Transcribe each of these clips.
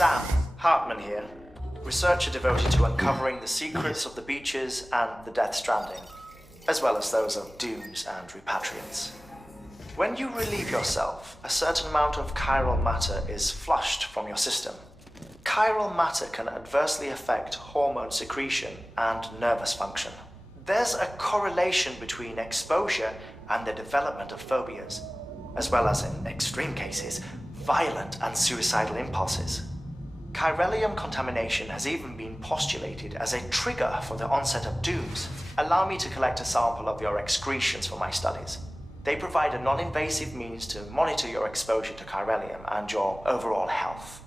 Sam Hartman here, researcher devoted to uncovering the secrets of the beaches and the Death Stranding, as well as those of dooms and repatriants. When you relieve yourself, a certain amount of chiral matter is flushed from your system. Chiral matter can adversely affect hormone secretion and nervous function. There's a correlation between exposure and the development of phobias, as well as, in extreme cases, violent and suicidal impulses. Chiralium contamination has even been postulated as a trigger for the onset of dooms. Allow me to collect a sample of your excretions for my studies. They provide a non-invasive means to monitor your exposure to chiralium and your overall health.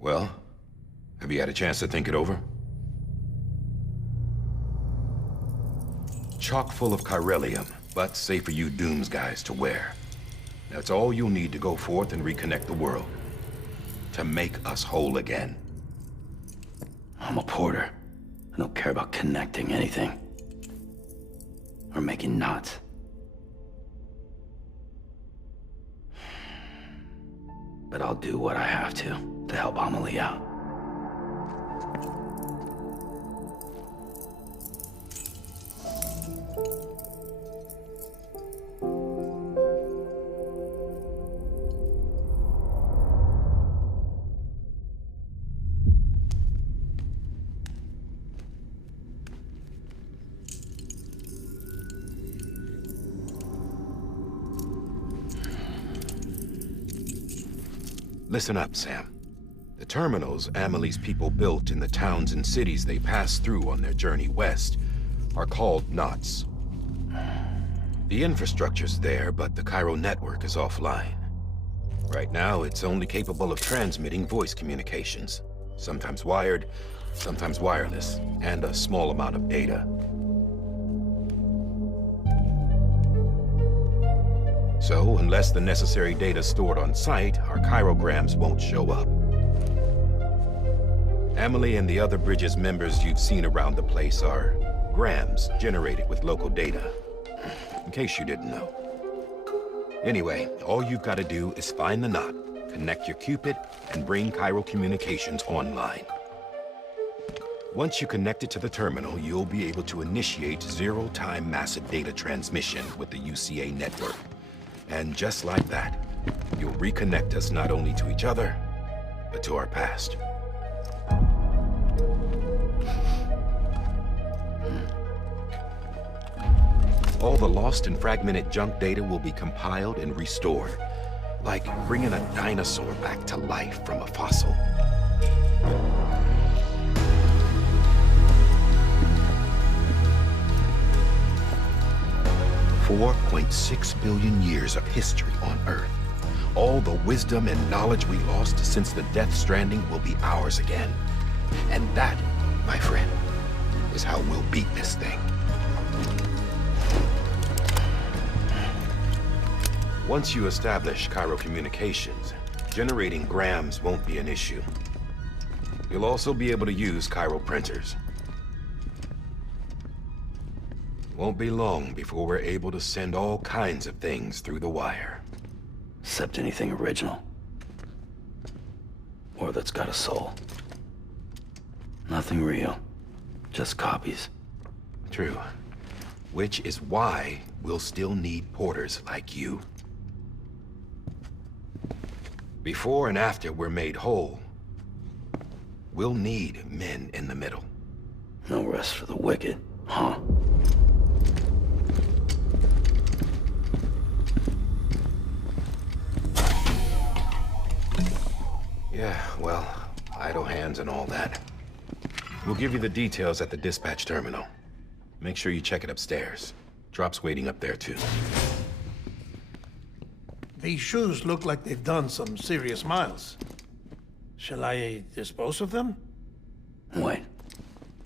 Well, have you had a chance to think it over? Chock full of chiralium, but safe for you Dooms guys to wear. That's all you'll need to go forth and reconnect the world. To make us whole again. I'm a porter. I don't care about connecting anything. Or making knots. But I'll do what I have to help Amelie out. Listen up, Sam. The terminals Amelie's people built in the towns and cities they passed through on their journey west are called knots. The infrastructure's there, but the chiral network is offline. Right now, it's only capable of transmitting voice communications, sometimes wired, sometimes wireless, and a small amount of data. So, unless the necessary data stored on site, our chirograms won't show up. Amelie and the other Bridges members you've seen around the place are grams generated with local data, in case you didn't know. Anyway, all you've got to do is find the knot, connect your Cupid, and bring chiral communications online. Once you connect it to the terminal, you'll be able to initiate zero-time massive data transmission with the UCA network. And just like that, you'll reconnect us not only to each other, but to our past. All the lost and fragmented junk data will be compiled and restored, like bringing a dinosaur back to life from a fossil. $4.6 billion years of history on Earth. All the wisdom and knowledge we lost since the Death Stranding will be ours again. And that, my friend, is how we'll beat this thing. Once you establish chiral communications, generating grams won't be an issue. You'll also be able to use chiral printers. Won't be long before we're able to send all kinds of things through the wire. Except anything original. Or that's got a soul. Nothing real. Just copies. True. Which is why we'll still need porters like you. Before and after we're made whole, we'll need men in the middle. No rest for the wicked, huh? well, idle hands and all that. We'll give you the details at the dispatch terminal. Make sure you check it upstairs. Drop's waiting up there, too. These shoes look like they've done some serious miles. Shall I dispose of them? Wait.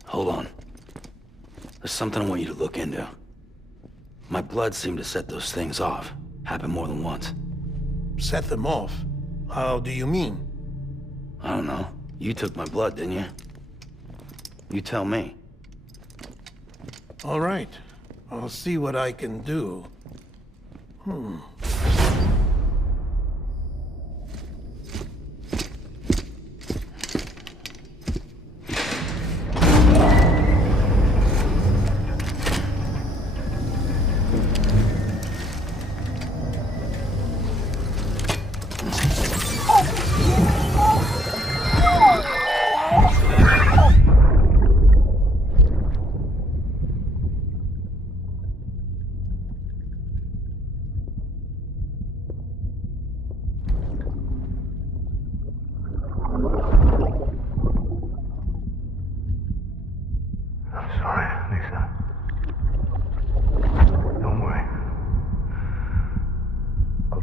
Hold on. There's something I want you to look into. My blood seemed to set those things off. Happened more than once. Set them off? How do you mean? I don't know. You took my blood, didn't you? You tell me. All right. I'll see what I can do.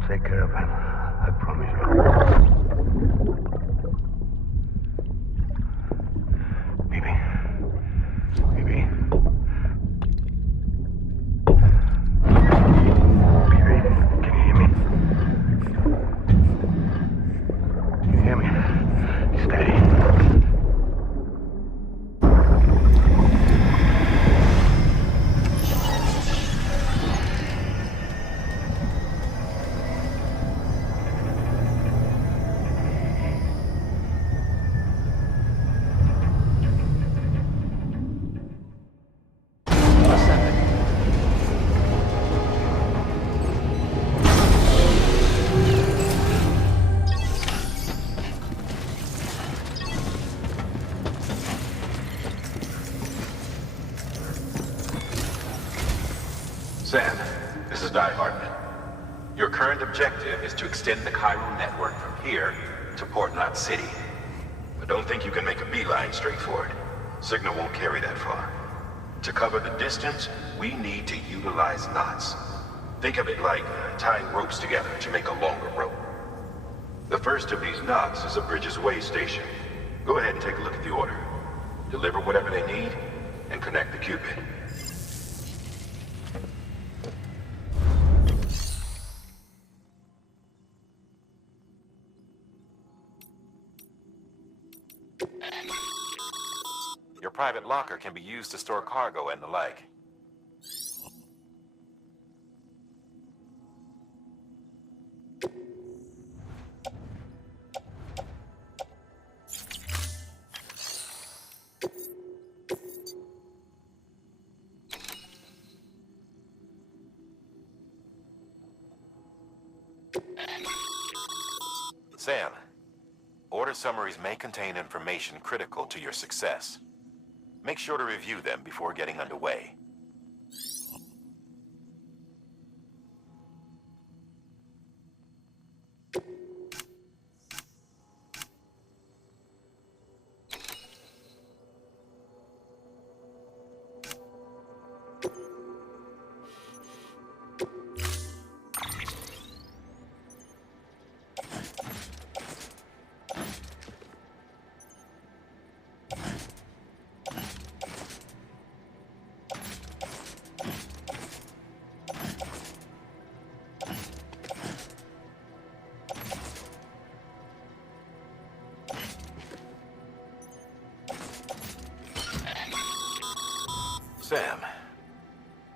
Take care of him. I promise you. Baby. Baby. Baby, can you hear me? Can you hear me? Steady. Sam, this is Di Hartman. Your current objective is to extend the Cairo network from here to Port Knot City. But don't think you can make a beeline straight for it. Signal won't carry that far. To cover the distance, we need to utilize knots. Think of it like tying ropes together to make a longer rope. The first of these knots is a Bridges Way station. Go ahead and take a look at the order. Deliver whatever they need, and connect the Cupid. Your private locker can be used to store cargo and the like. Sam, order summaries may contain information critical to your success. Make sure to review them before getting underway. Sam,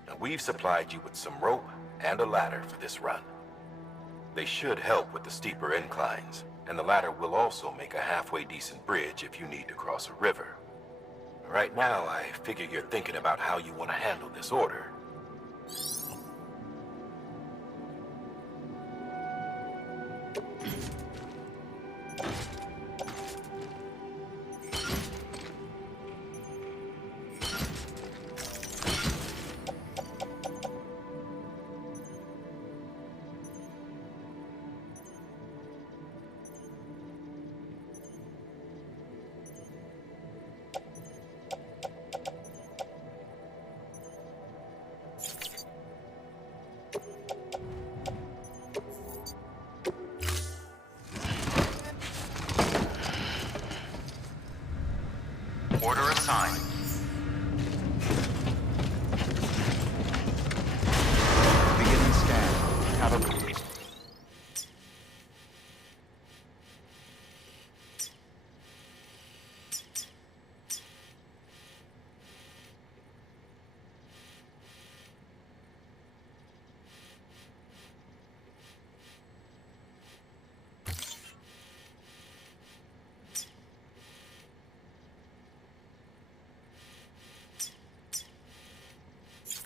now we've supplied you with some rope and a ladder for this run. They should help with the steeper inclines, and the ladder will also make a halfway decent bridge if you need to cross a river. Right now, I figure you're thinking about how you want to handle this order.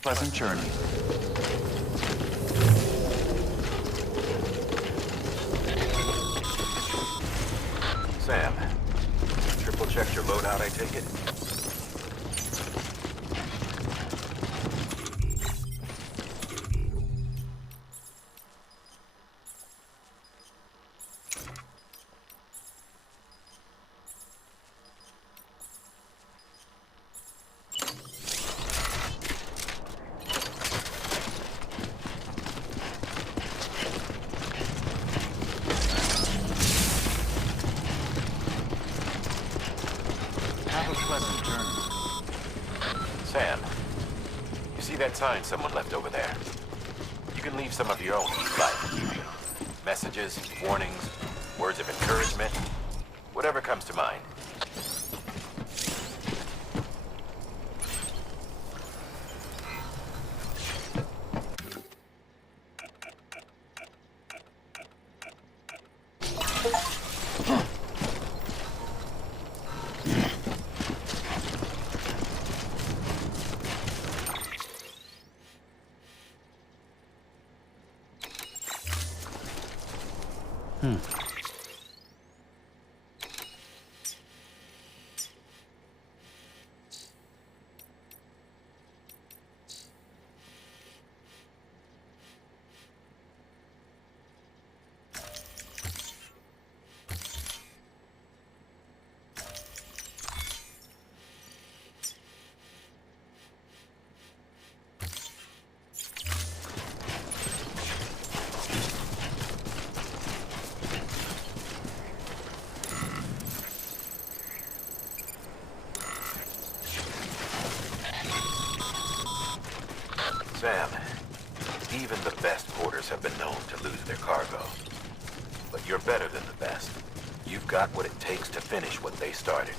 pleasant journey. Sam, triple checked your loadout, I take it? Have a pleasant journey. Sam, you see that sign someone left over there? You can leave some of your own like messages, warnings, words of encouragement, whatever comes to mind. Sam, even the best porters have been known to lose their cargo. But you're better than the best. You've got what it takes to finish what they started.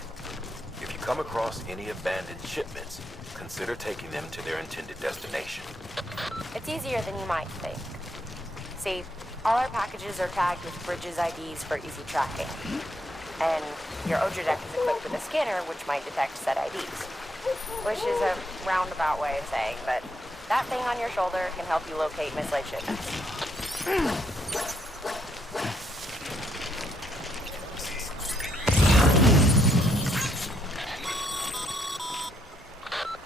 If you come across any abandoned shipments, consider taking them to their intended destination. It's easier than you might think. See, all our packages are tagged with Bridges IDs for easy tracking. And your Odra deck is equipped with a scanner which might detect said IDs. Which is a roundabout way of saying, but that thing on your shoulder can help you locate mislaid shipments.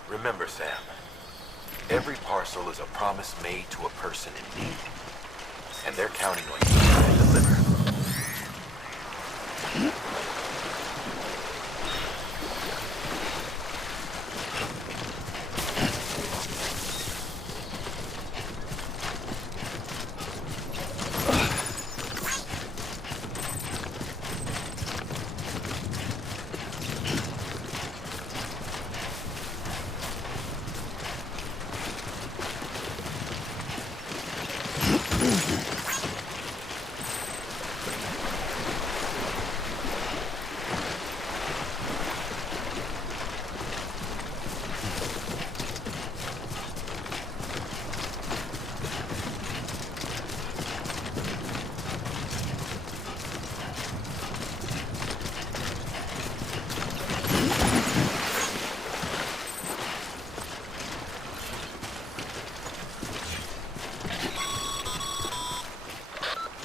Remember, Sam, every parcel is a promise made to a person in need. And they're counting on you to deliver.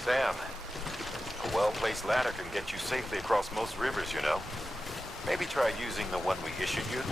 Sam, a well-placed ladder can get you safely across most rivers, you know. Maybe try using the one we issued you.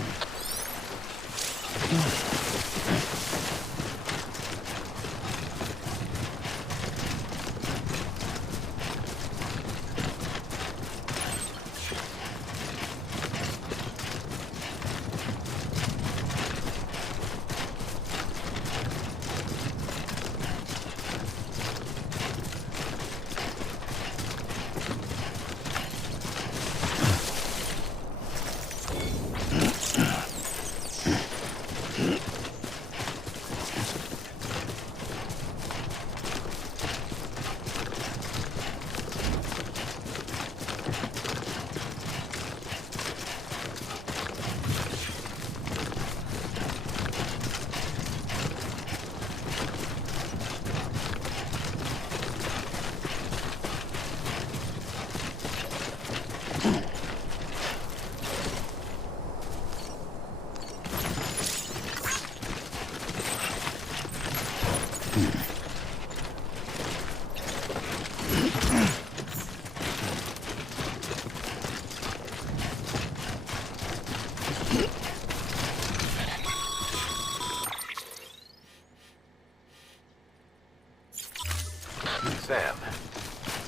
Sam,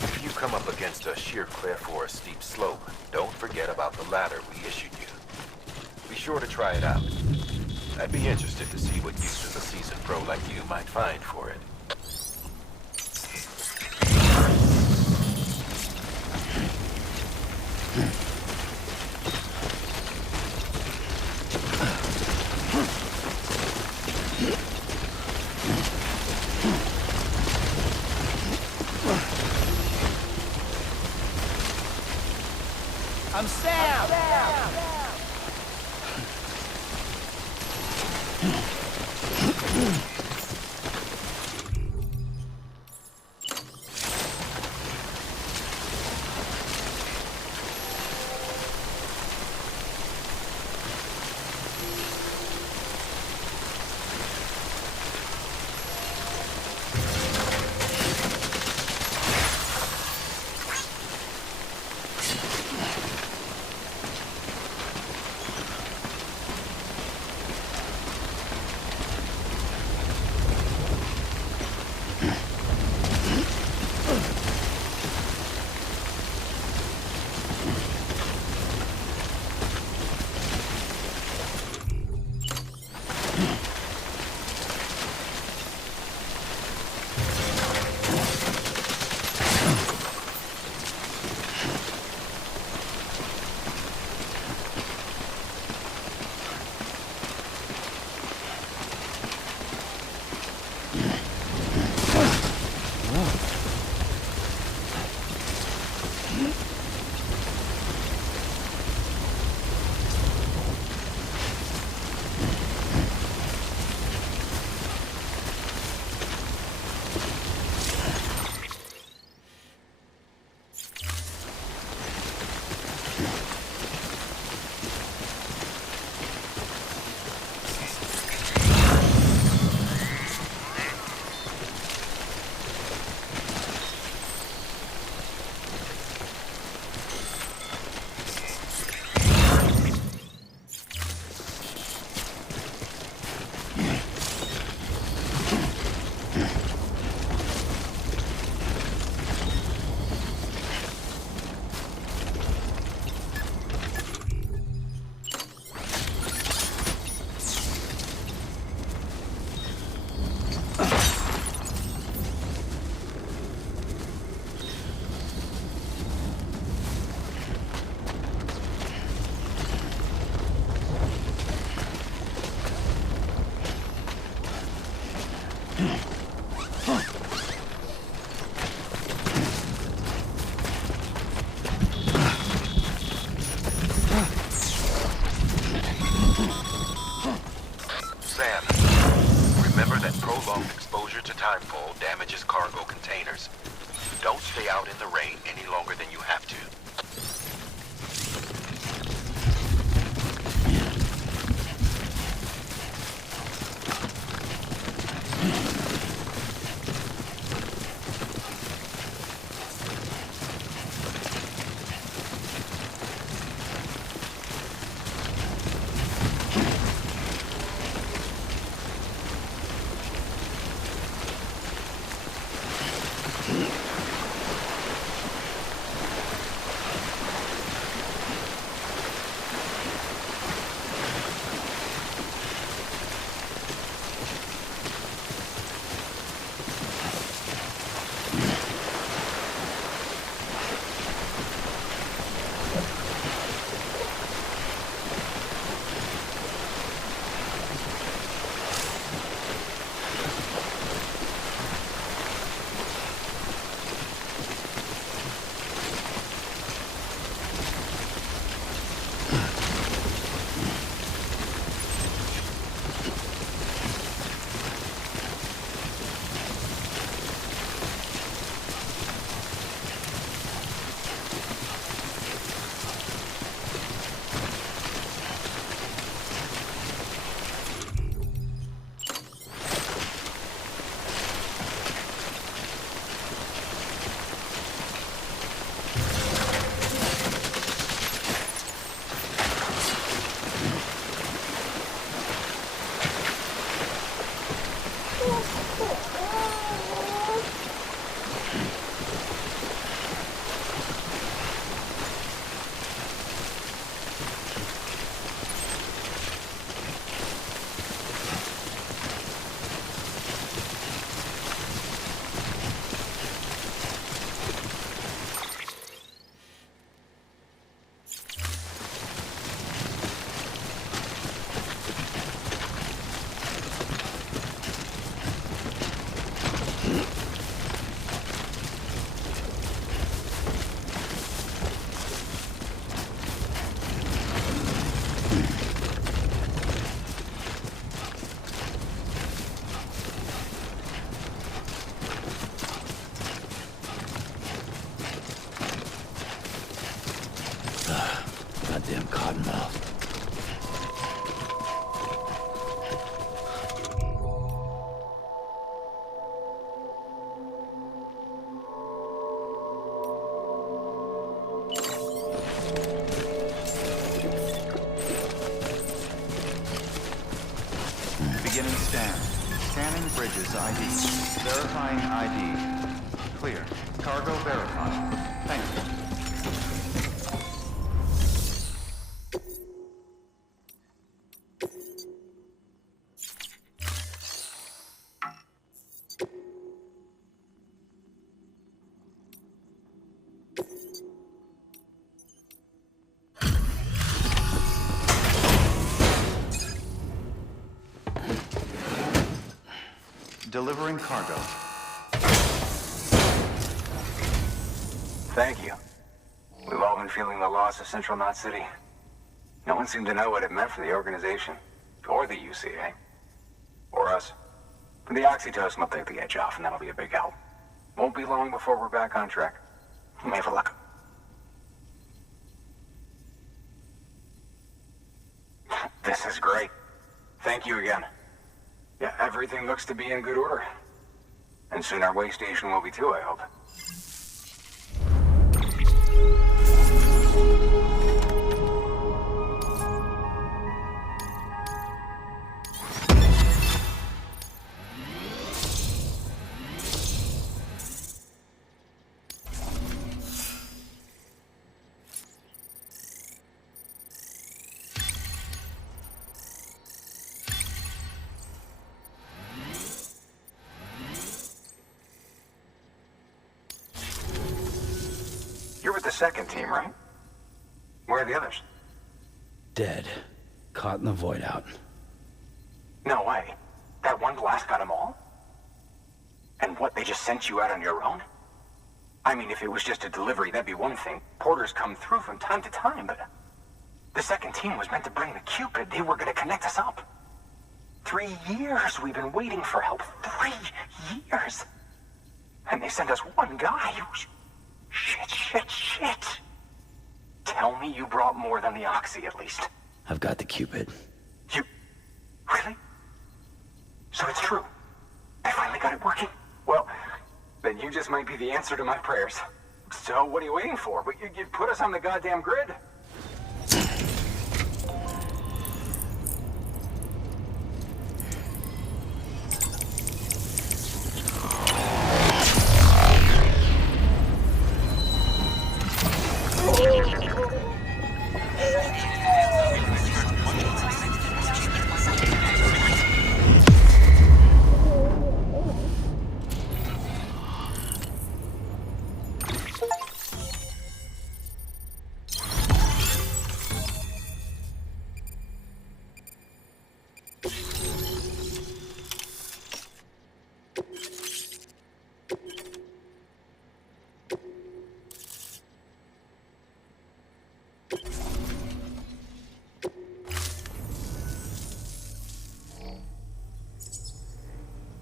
if you come up against a sheer cliff or a steep slope, don't forget about the ladder we issued you. Be sure to try it out. I'd be interested to see what uses a seasoned pro like you might find for it. I'm Sam! Sam, remember that prolonged exposure to timefall damages cargo containers. Don't stay out in the rain any longer than you have to. Beginning scan. Scanning bridges ID. Verifying ID. Clear. Cargo verified. Thank you. Delivering cargo. Thank you. We've all been feeling the loss of Central Knot City. No one seemed to know what it meant for the organization. Or the UCA. Or us. The oxytocin will take the edge off, and that'll be a big help. Won't be long before we're back on track. You may have a look. This is great. Thank you again. Yeah, everything looks to be in good order. And soon our way station will be too, I hope. You're with the second team, right? Where are the others? Dead. Caught in the void out. No way. That one blast got them all? And what, they just sent you out on your own? I mean, if it was just a delivery, that'd be one thing. Porters come through from time to time, but... The second team was meant to bring the Cupid. They were gonna connect us up. 3 years we've been waiting for help. 3 years! And they sent us one guy. Shit. Tell me you brought more than the Oxy, at least. I've got the Cupid. You... Really? So it's true. I finally got it working. Well, then you just might be the answer to my prayers. So what are you waiting for? You put us on the goddamn grid.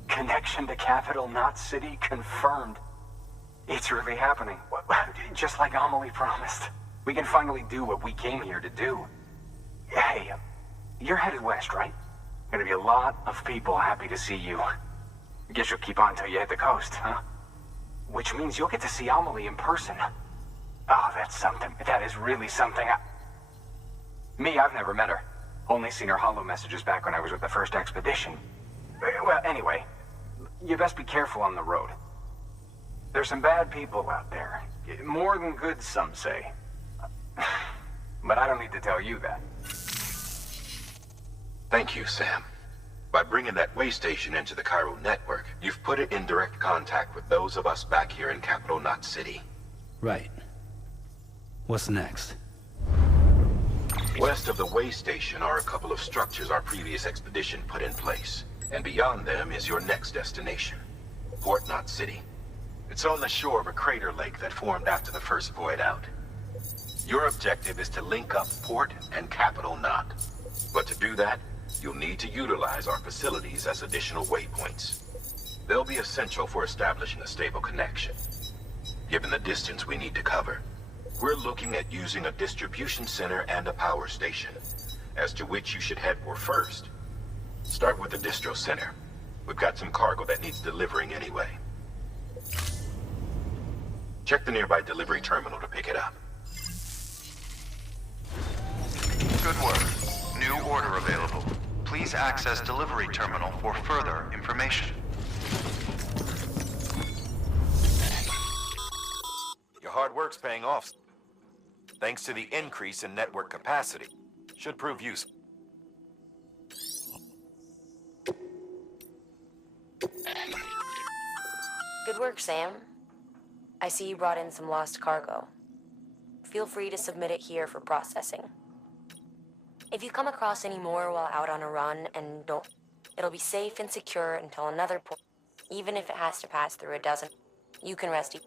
Connection to Capital Knot City confirmed. It's really happening. Just like Amelie promised. We can finally do what we came here to do. Hey, you're headed west, right? Gonna be a lot of people happy to see you. Guess you'll keep on till you hit the coast, huh? Which means you'll get to see Amelie in person. Oh, that's something. That is really something. Me, I've never met her. Only seen her holo messages back when I was with the first expedition. Well, anyway, you best be careful on the road. There's some bad people out there. More than good, some say. But I don't need to tell you that. Thank you, Sam. By bringing that way station into the Cairo network, you've put it in direct contact with those of us back here in Capital Knot City. Right. What's next? West of the way station are a couple of structures our previous expedition put in place. And beyond them is your next destination, Port Knot City. It's on the shore of a crater lake that formed after the first void out. Your objective is to link up Port and Capital Knot. But to do that, you'll need to utilize our facilities as additional waypoints. They'll be essential for establishing a stable connection. Given the distance we need to cover, we're looking at using a distribution center and a power station, as to which you should head for first. Start with the distro center. We've got some cargo that needs delivering anyway. Check the nearby delivery terminal to pick it up. Good work. New order available. Please access delivery terminal for further information. Your hard work's paying off. Thanks to the increase in network capacity. Should prove useful. Good work, Sam. I see you brought in some lost cargo. Feel free to submit it here for processing. If you come across any more while out on a run and don't... It'll be safe and secure until another port. Even if it has to pass through a dozen. You can rest easy.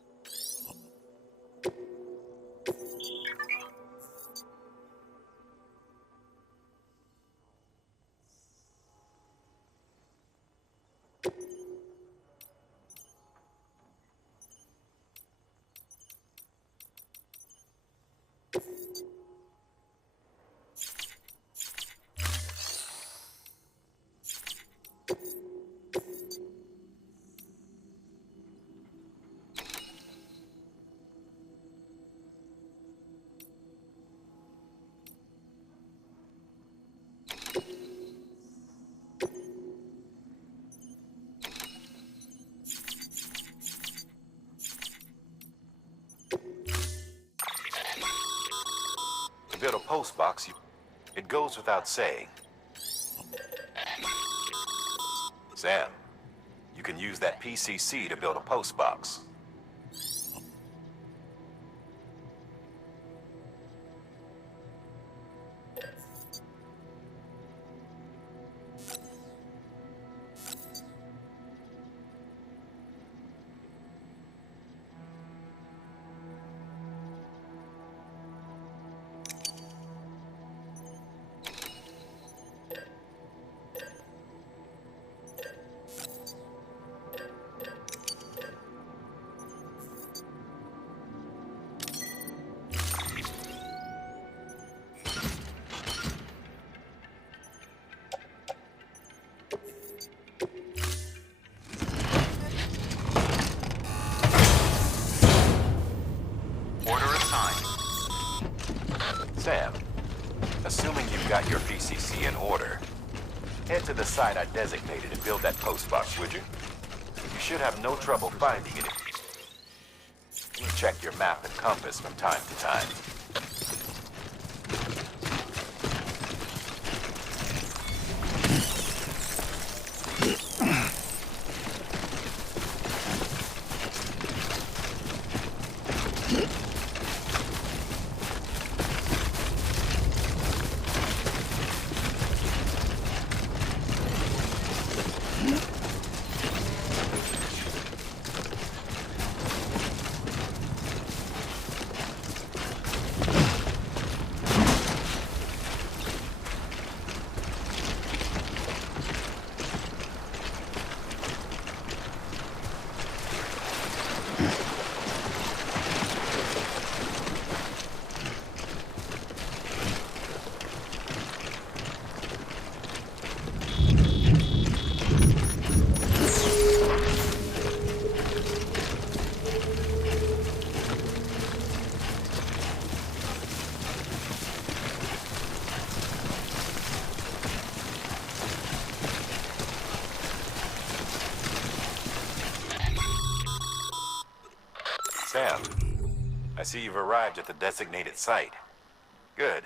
To build a post box, it goes without saying. Sam, you can use that PCC to build a post box. Sam, assuming you've got your PCC in order, head to the site I designated and build that post box, would you? You should have no trouble finding it. Check your map and compass from time to time. Sam, I see you've arrived at the designated site. Good.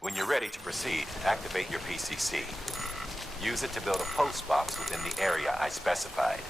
When you're ready to proceed, activate your PCC. Use it to build a post box within the area I specified.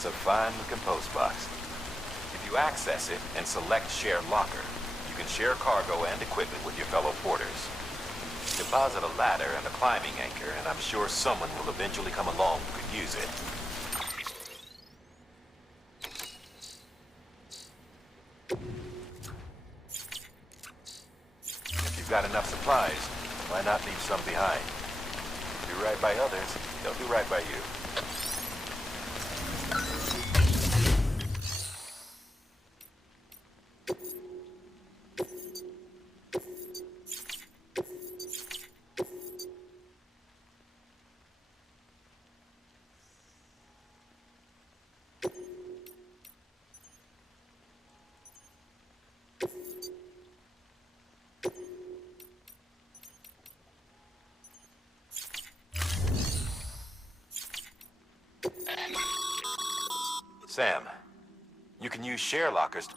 It's a fine-looking post box. If you access it and select Share Locker, you can share cargo and equipment with your fellow porters. Deposit a ladder and a climbing anchor, and I'm sure someone will eventually come along who could use it. If you've got enough supplies, why not leave some behind? Do right by others, they'll do right by you. Sam, you can use share lockers.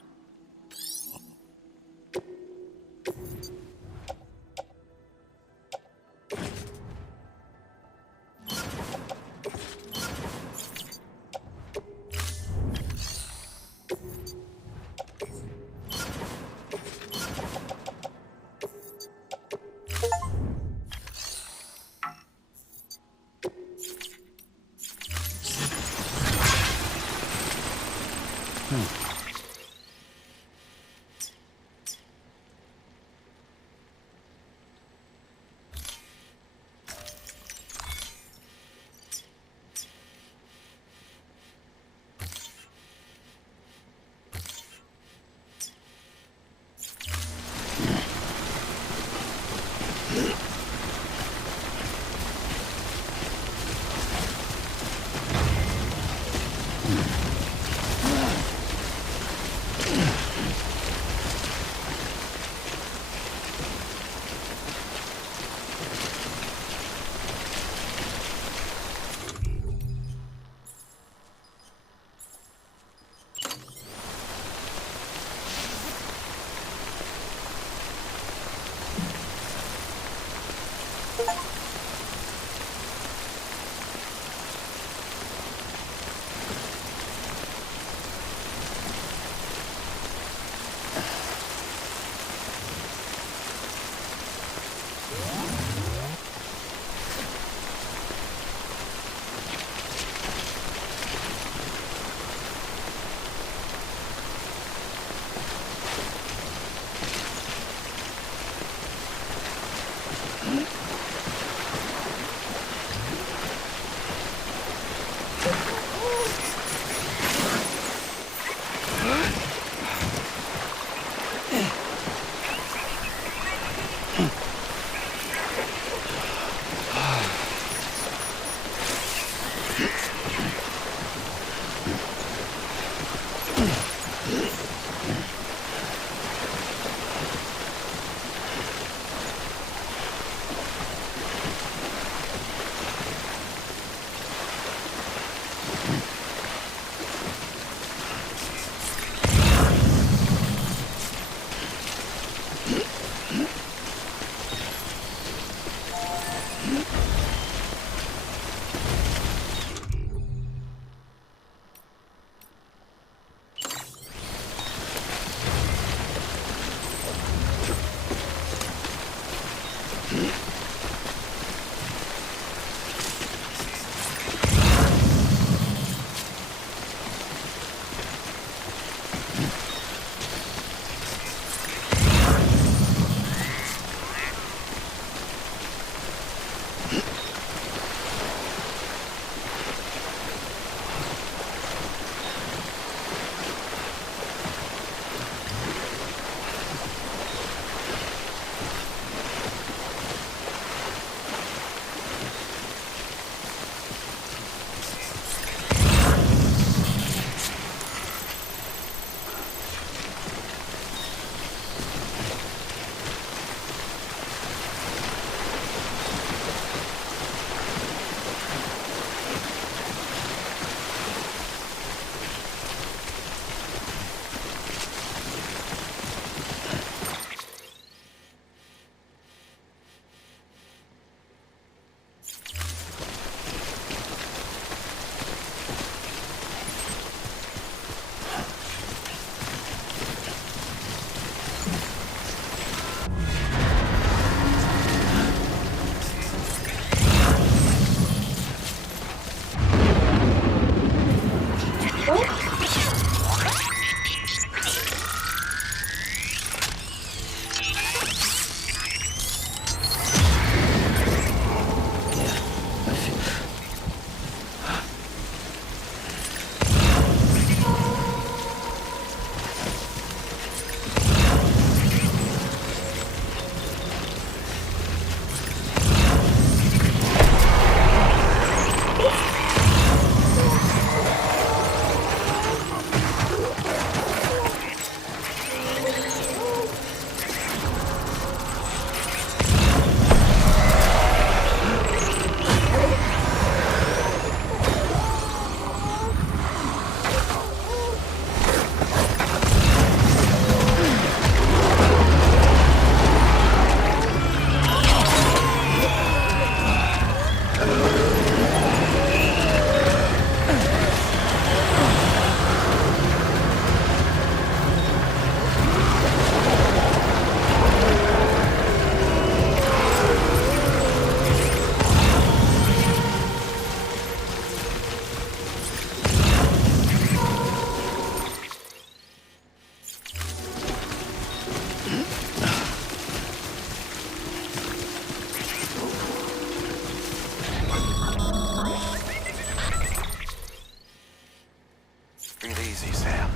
Breathe easy, Sam.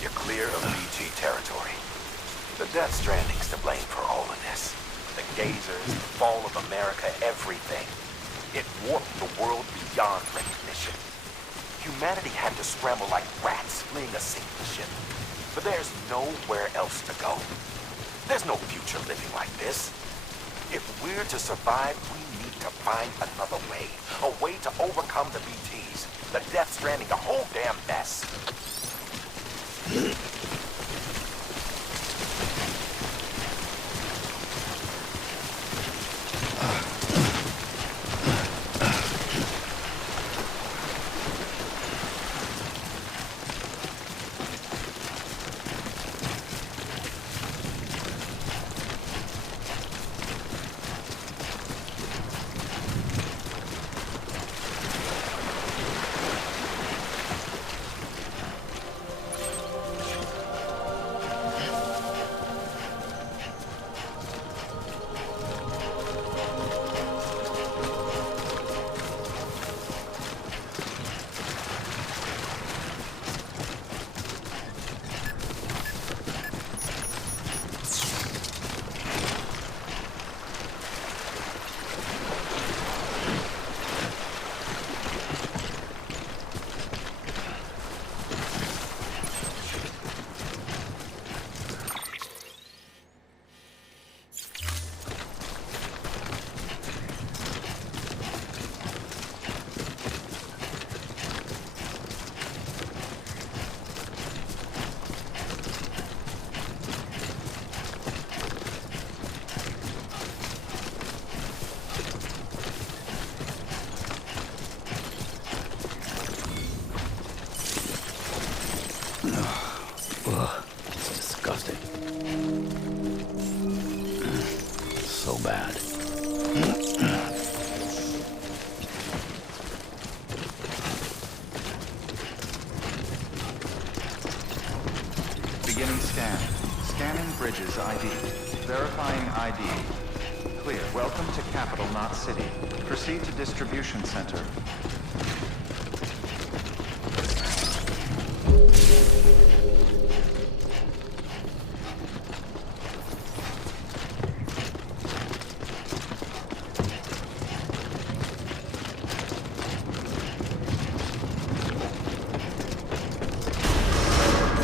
You're clear of BT territory. The Death Stranding's to blame for all of this. The gazers, the fall of America, everything. It warped the world beyond recognition. Humanity had to scramble like rats fleeing a sinking ship. But there's nowhere else to go. There's no future living like this. If we're to survive, we need to find another way. A way to overcome the BTs. The Death Stranding, the whole damn mess. Ugh, it's disgusting. So bad. Beginning scan. Scanning Bridges ID. Verifying ID. Clear. Welcome to Capital, not City. Proceed to Distribution Center.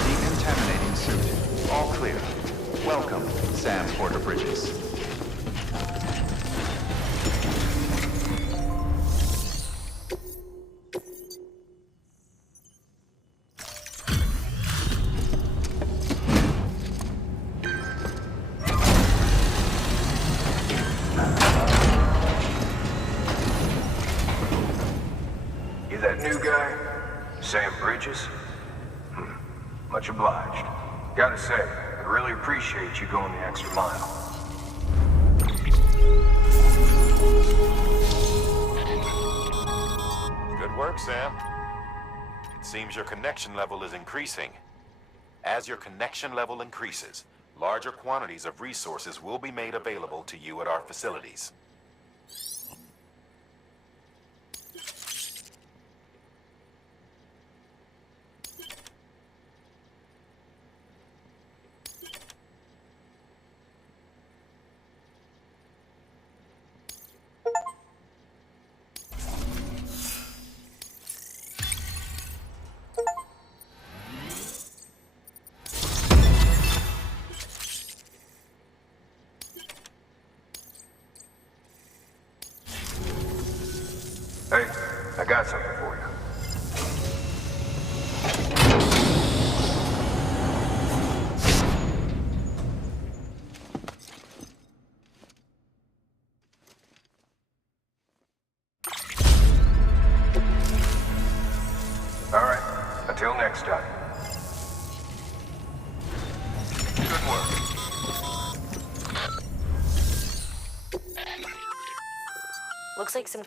Decontaminating suit. All clear. Welcome, Sam Porter Bridges. You that new guy? Sam Bridges? Much obliged. Gotta say, I really appreciate you going the extra mile. Good work, Sam. It Seems your connection level is increasing. As your connection level increases, larger quantities of resources will be made available to you at our facilities. Hey, I got something for you. All right, until next time. Good work. Looks like some...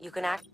You can act...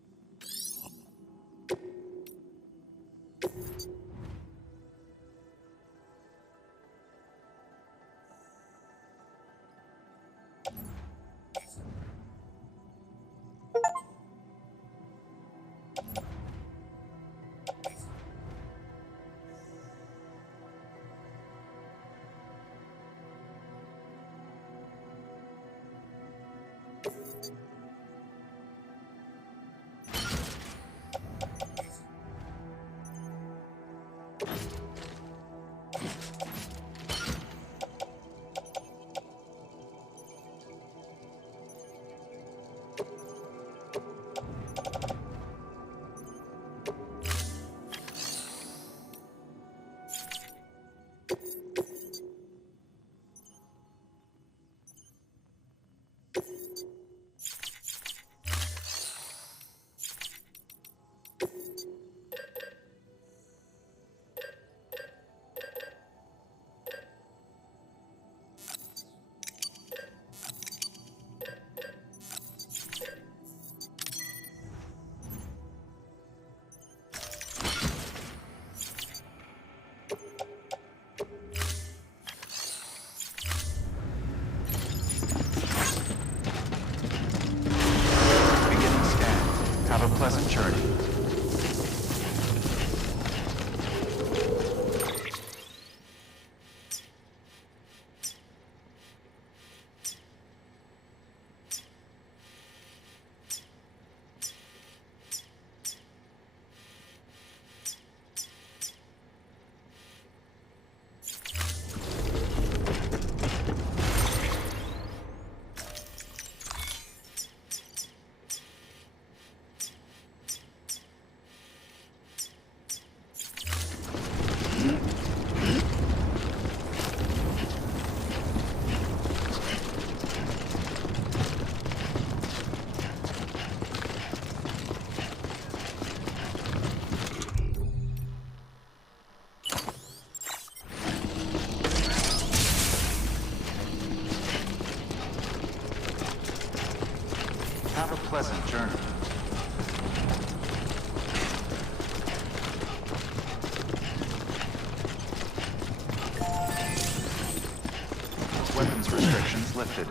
Have a pleasant journey. Have a pleasant journey. Weapons restrictions lifted.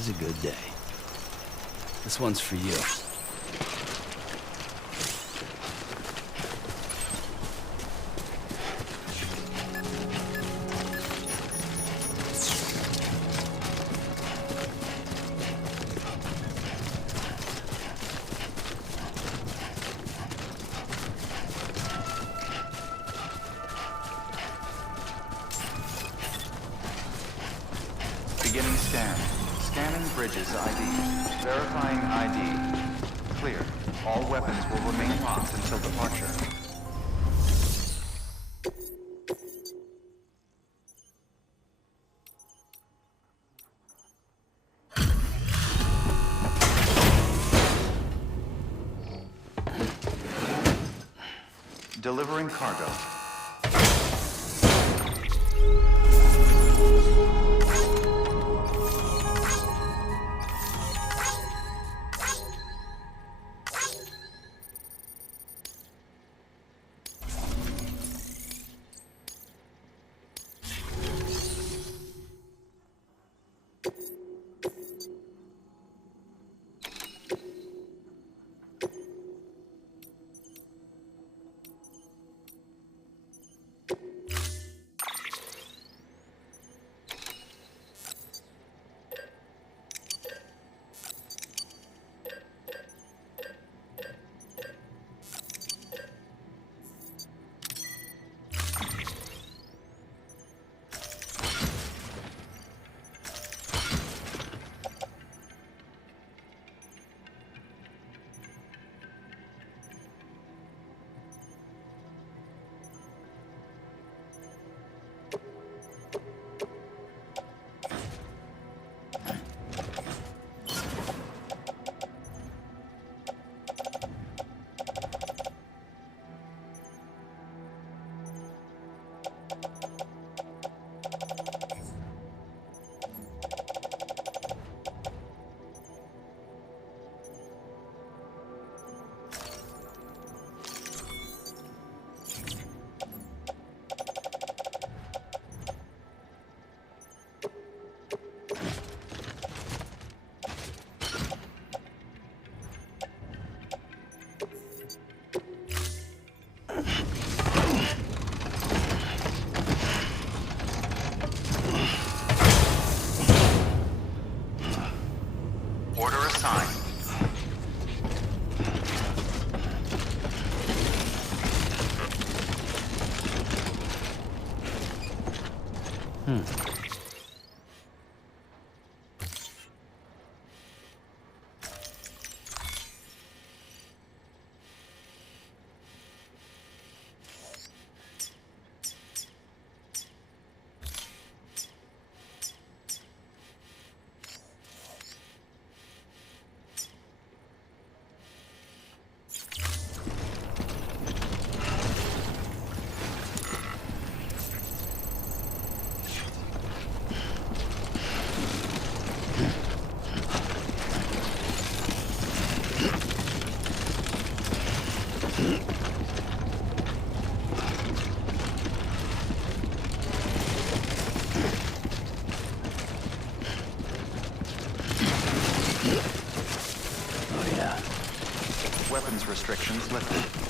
Today's a good day. This one's for you. Beginning scan. Scanning bridges ID. Verifying ID. Clear. All weapons will remain locked until departure. Delivering cargo. Weapons restrictions lifted.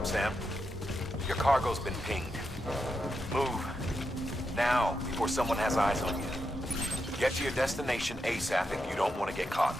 up, Sam? Your cargo's been pinged. Move. Now, before someone has eyes on you. Get to your destination ASAP if you don't want to get caught.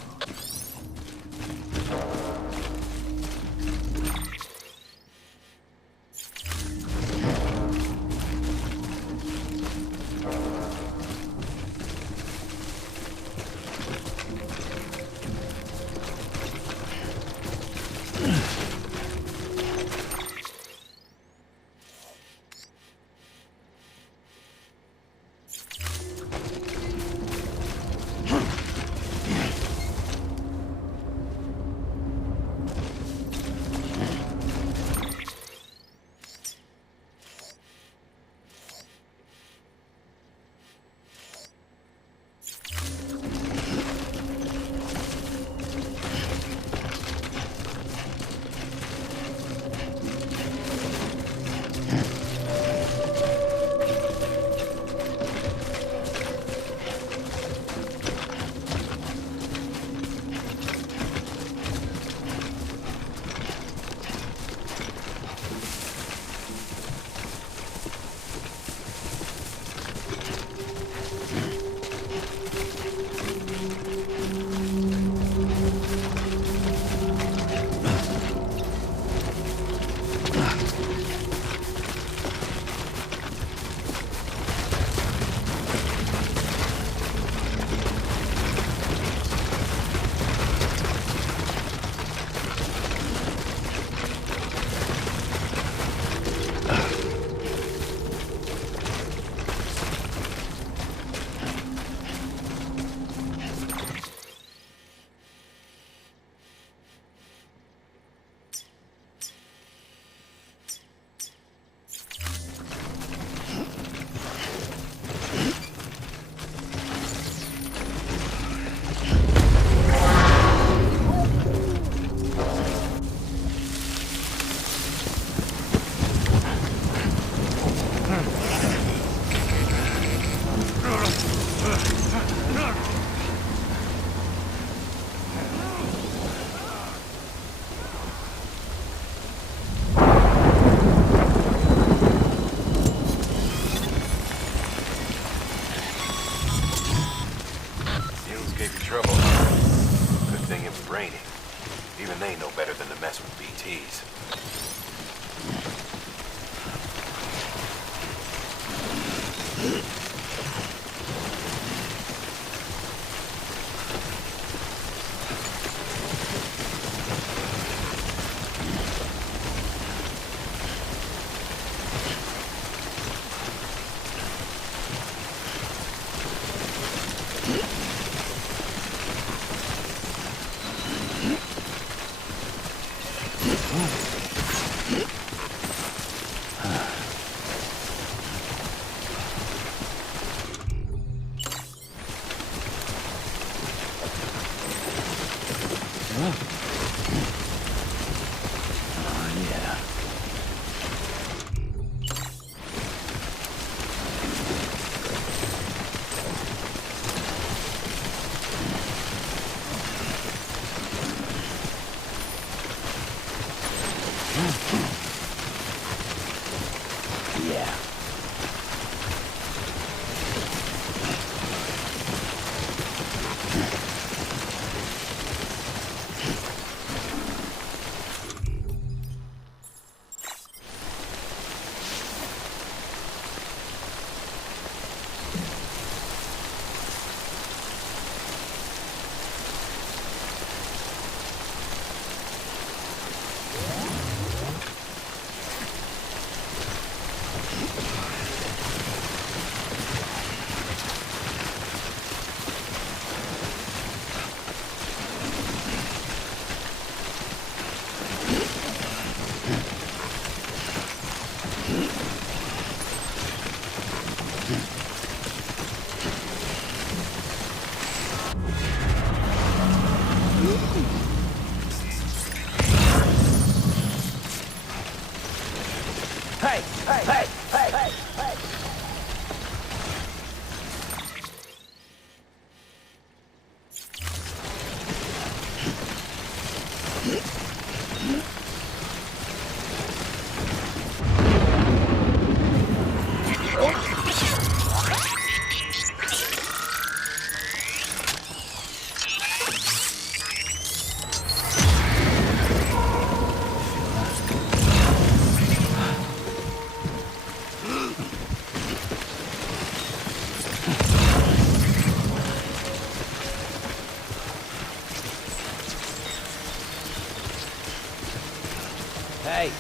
Hey!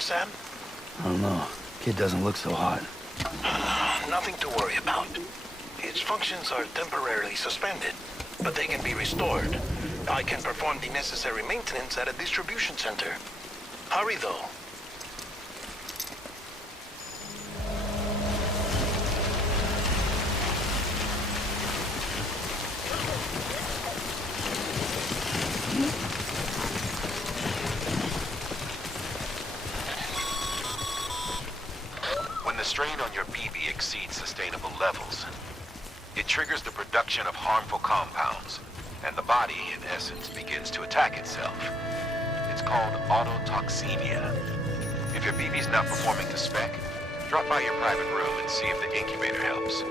Sam? I don't know. Kid doesn't look so hot. Nothing to worry about. Its functions are temporarily suspended, but they can be restored. I can perform the necessary maintenance at a distribution center. Hurry, though. When the strain on your BB exceeds sustainable levels, it triggers the production of harmful compounds, and the body, in essence, begins to attack itself. It's called autotoxemia. If your BB's not performing to spec, drop by your private room and see if the incubator helps.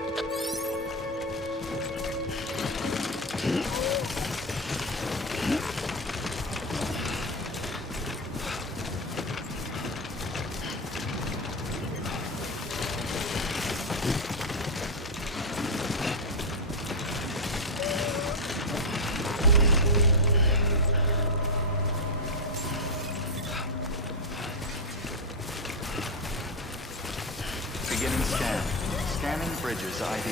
Beginning scan. Scanning bridges ID.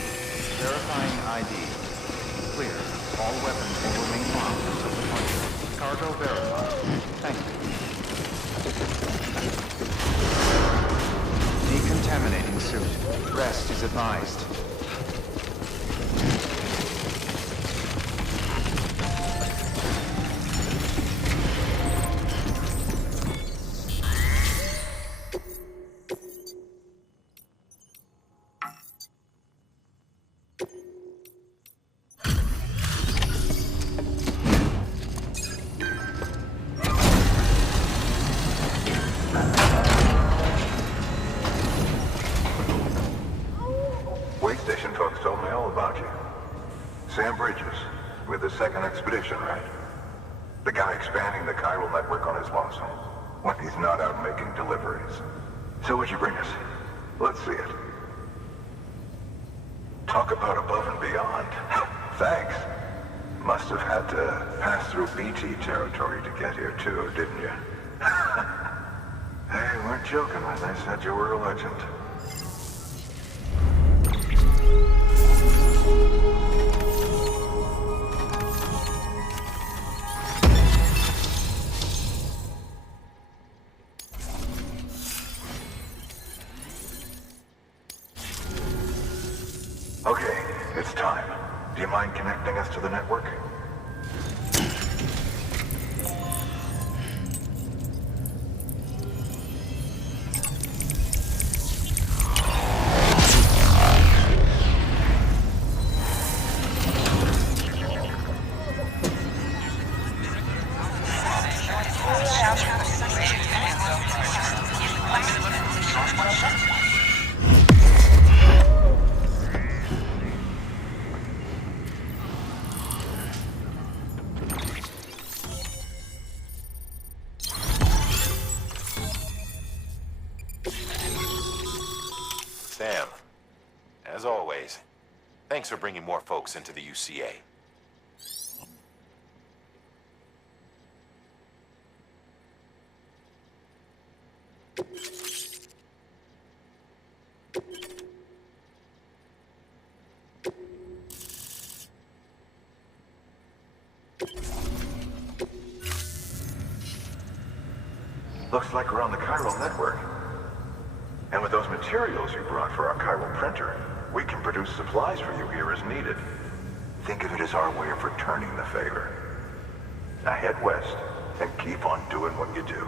Verifying ID. Clear. All weapons will remain locked until departure. Cargo verified. Thank you. Decontaminating suit. Rest is advised. Station folks told me all about you. Sam Bridges, with the second expedition, right? The guy expanding the chiral network on his lonesome. when he's not out making deliveries. So what'd you bring us? Let's see it. Talk about above and beyond. Thanks. Must have had to pass through BT territory to get here too, didn't you? Hey, you weren't joking when they said you were a legend. Okay, it's time. Do you mind connecting us to the network? Sam, as always, thanks for bringing more folks into the UCA. Looks like we're on the chiral network. And with those materials you brought for our chiral printer, we can produce supplies for you here as needed. Think of it as our way of returning the favor. Now head west and keep on doing what you do.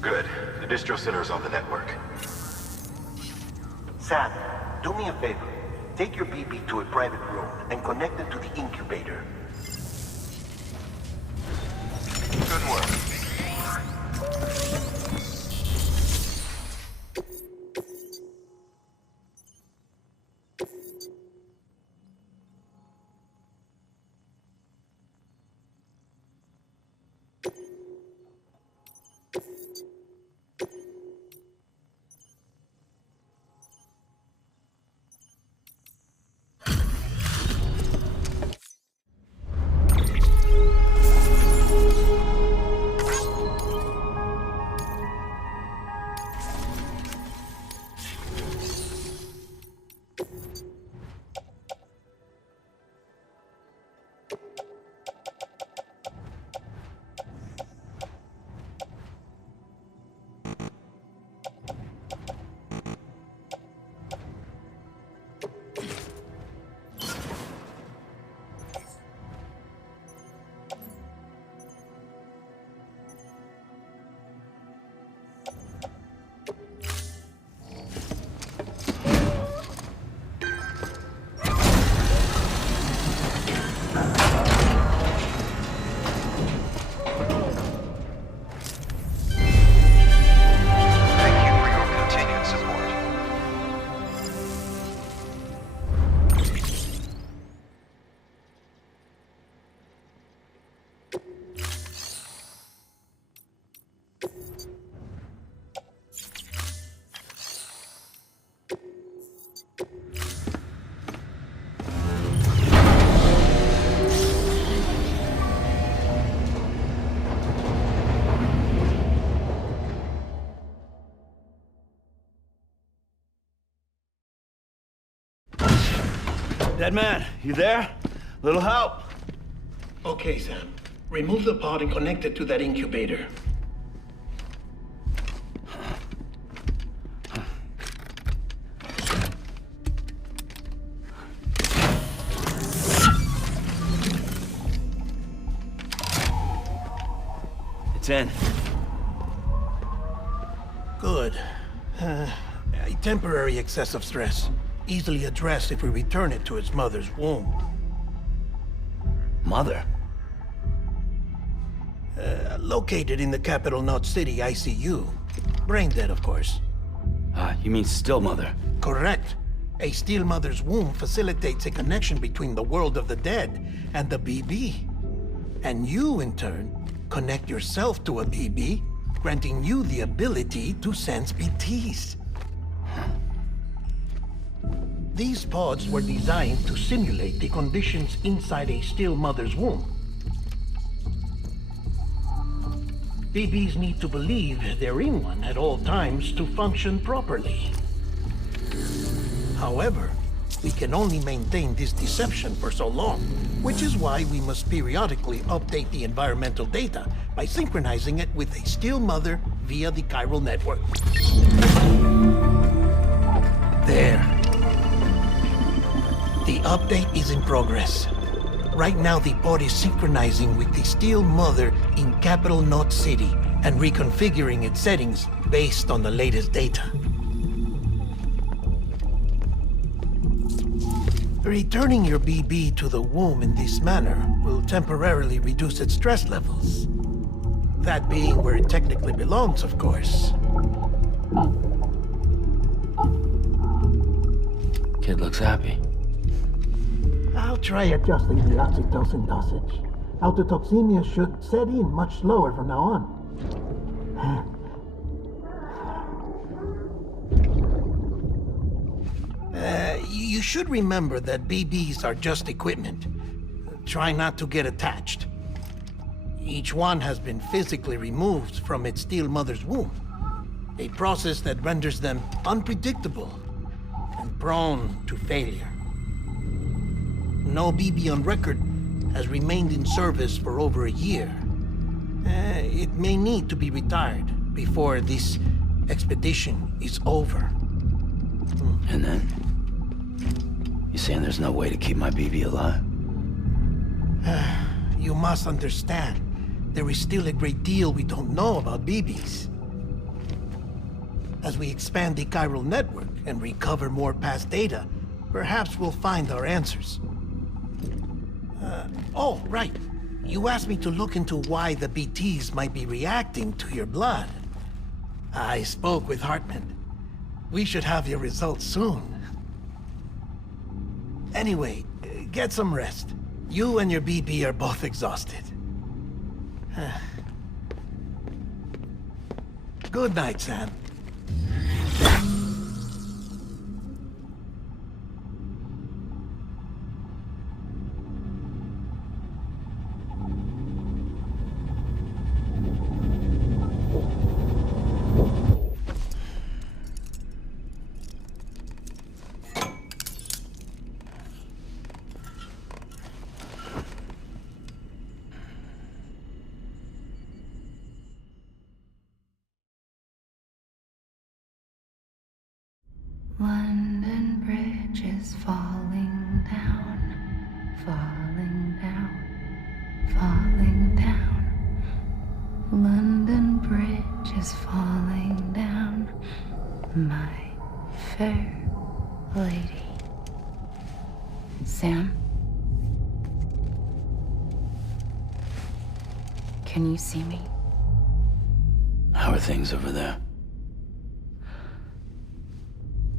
Good. The distro center is on the network. Sam, do me a favor. Take your BB to a private room and connect it to the incubator. Good work. Dead man, you there? Little help? Okay, Sam. Remove the pod and connect it to that incubator. It's in. Good. A temporary excessive stress. Easily addressed if we return it to its mother's womb. Mother? Located in the capital Knot City ICU. Brain dead, of course. You mean still mother? Correct. A still mother's womb facilitates a connection between the world of the dead and the BB. And you, in turn, connect yourself to a BB, granting you the ability to sense BTs. These pods were designed to simulate the conditions inside a still mother's womb. BBs need to believe they're in one at all times to function properly. However, we can only maintain this deception for so long, which is why we must periodically update the environmental data by synchronizing it with a still mother via the chiral network. There. The update is in progress. Right now, the pod is synchronizing with the still mother in Capital Knot City and reconfiguring its settings based on the latest data. Returning your BB to the womb in this manner will temporarily reduce its stress levels. That being where it technically belongs, of course. Kid looks happy. I'll try adjusting the oxytocin dosage. Autotoxemia should set in much slower from now on. You should remember that BBs are just equipment. Try not to get attached. Each one has been physically removed from its still mother's womb. A process that renders them unpredictable and prone to failure. No BB on record has remained in service for over a year. It may need to be retired before this expedition is over. And then? You saying there's no way to keep my BB alive? You must understand, there is still a great deal we don't know about BBs. As we expand the chiral network and recover more past data, perhaps we'll find our answers. Oh, right. You asked me to look into why the BTs might be reacting to your blood. I spoke with Hartman. We should have your results soon. Anyway, get some rest. You and your BB are both exhausted. Good night, Sam. London Bridge is falling down, falling down, falling down. London Bridge is falling down, my fair lady. Sam? Can you see me? How are things over there?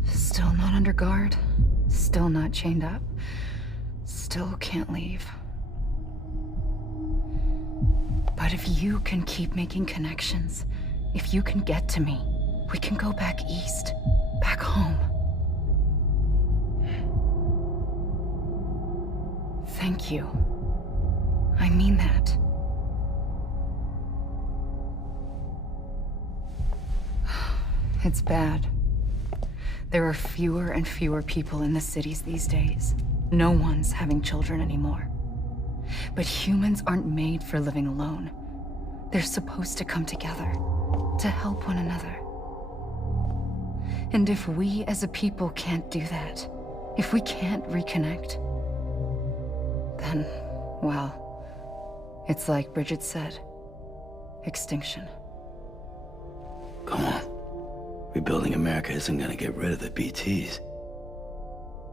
Still not under guard, still not chained up, still can't leave. But if you can keep making connections, if you can get to me, we can go back east, back home. Thank you. I mean that. It's bad. There are fewer and fewer people in the cities these days. No one's having children anymore. But humans aren't made for living alone. They're supposed to come together, to help one another. And if we as a people can't do that, if we can't reconnect, then, well, it's like Bridget said, extinction. Come on. Rebuilding America isn't gonna get rid of the BTs.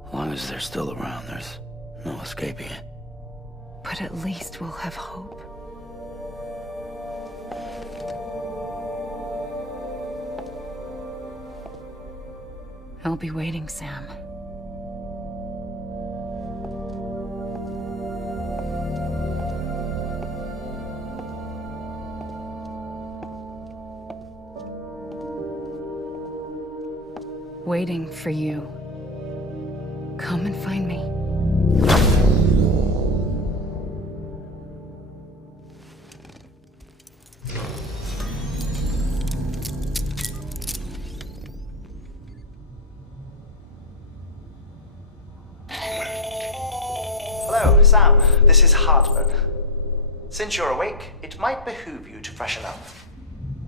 As long as they're still around, there's no escaping it. But at least we'll have hope. I'll be waiting, Sam. waiting for you. Come and find me. Hello, Sam. This is Hardman. Since you're awake, it might behoove you to freshen up.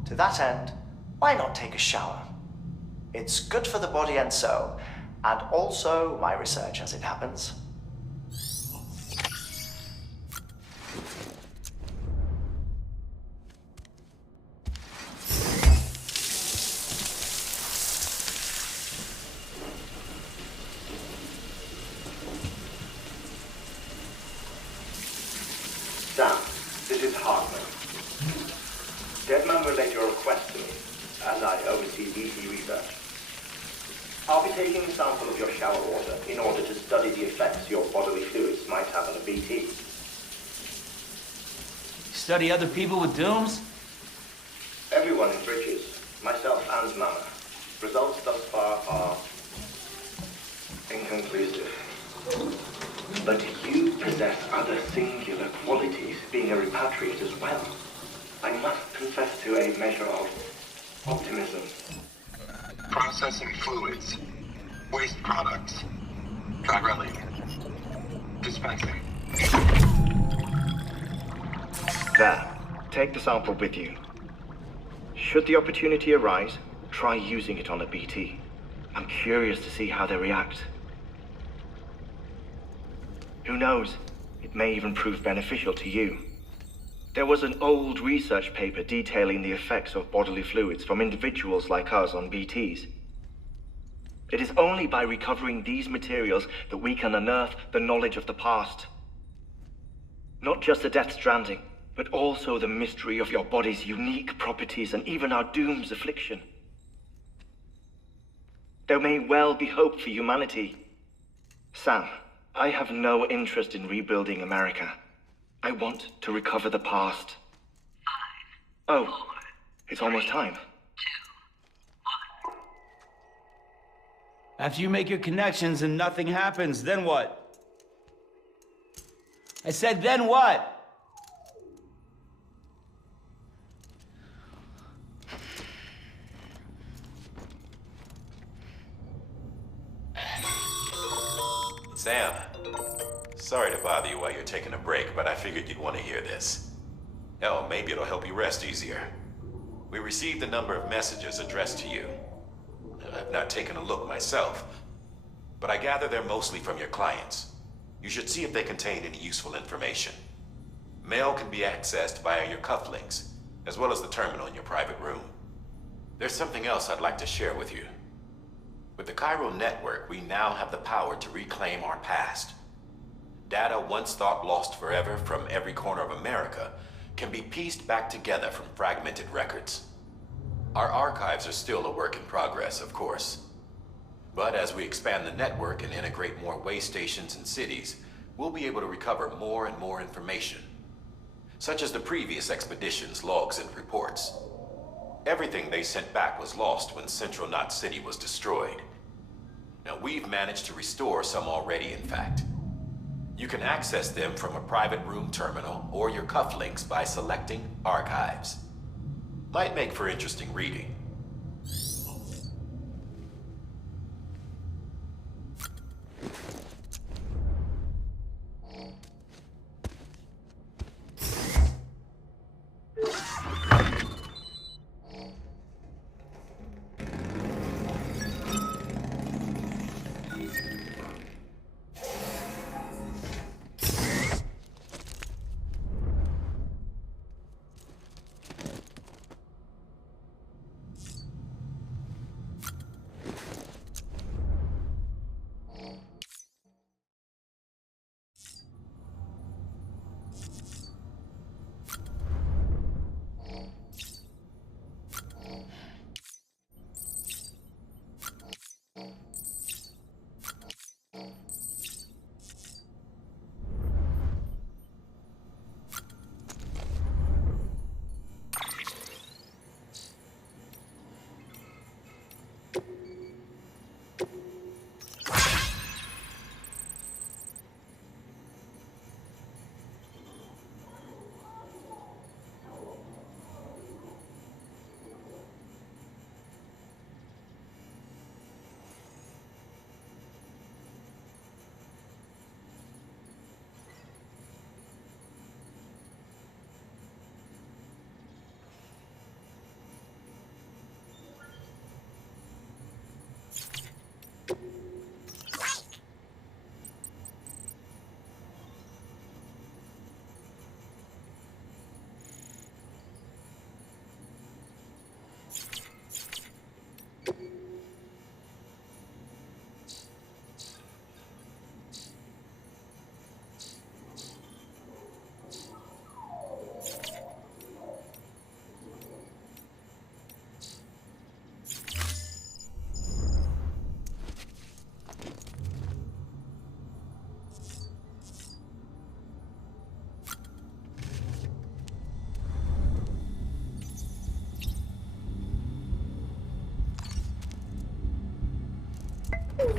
To that end, why not take a shower? It's good for the body and soul, and also my research as it happens. Sam, this is Hardman. Deadman relayed your request to me, as I oversee BT research. I'll be taking a sample of your shower water in order to study the effects your bodily fluids might have on a BT. Study other people with dooms? Everyone in Bridges, myself and Mama. Results thus far are inconclusive. But you possess other singular qualities, being a repatriate as well. I must confess to a measure of optimism. Processing fluids. Waste products. Chirelli. Dispensing. There. Take the sample with you. Should the opportunity arise, try using it on a BT. I'm curious to see how they react. Who knows? It may even prove beneficial to you. There was an old research paper detailing the effects of bodily fluids from individuals like us on BTs. It is only by recovering these materials that we can unearth the knowledge of the past. Not just the Death Stranding, but also the mystery of your body's unique properties and even our doom's affliction. There may well be hope for humanity. Sam, I have no interest in rebuilding America. I want to recover the past. 5, 4, it's almost time. 2, 1. After you make your connections and nothing happens, then what? I said, then what? Sam, sorry to bother you while you're taking a break, but I figured you'd want to hear this. Hell, maybe it'll help you rest easier. We received a number of messages addressed to you. I've not taken a look myself, but I gather they're mostly from your clients. You should see if they contain any useful information. Mail can be accessed via your cufflinks, as well as the terminal in your private room. There's something else I'd like to share with you. With the Chiral Network, we now have the power to reclaim our past. Data once thought lost forever from every corner of America can be pieced back together from fragmented records. Our archives are still a work in progress, of course. But as we expand the network and integrate more way stations and cities, we'll be able to recover more and more information, such as the previous expedition's logs and reports. Everything they sent back was lost when Central Knot City was destroyed. Now, we've managed to restore some already, in fact. You can access them from a private room terminal or your cufflinks by selecting Archives. Might make for interesting reading.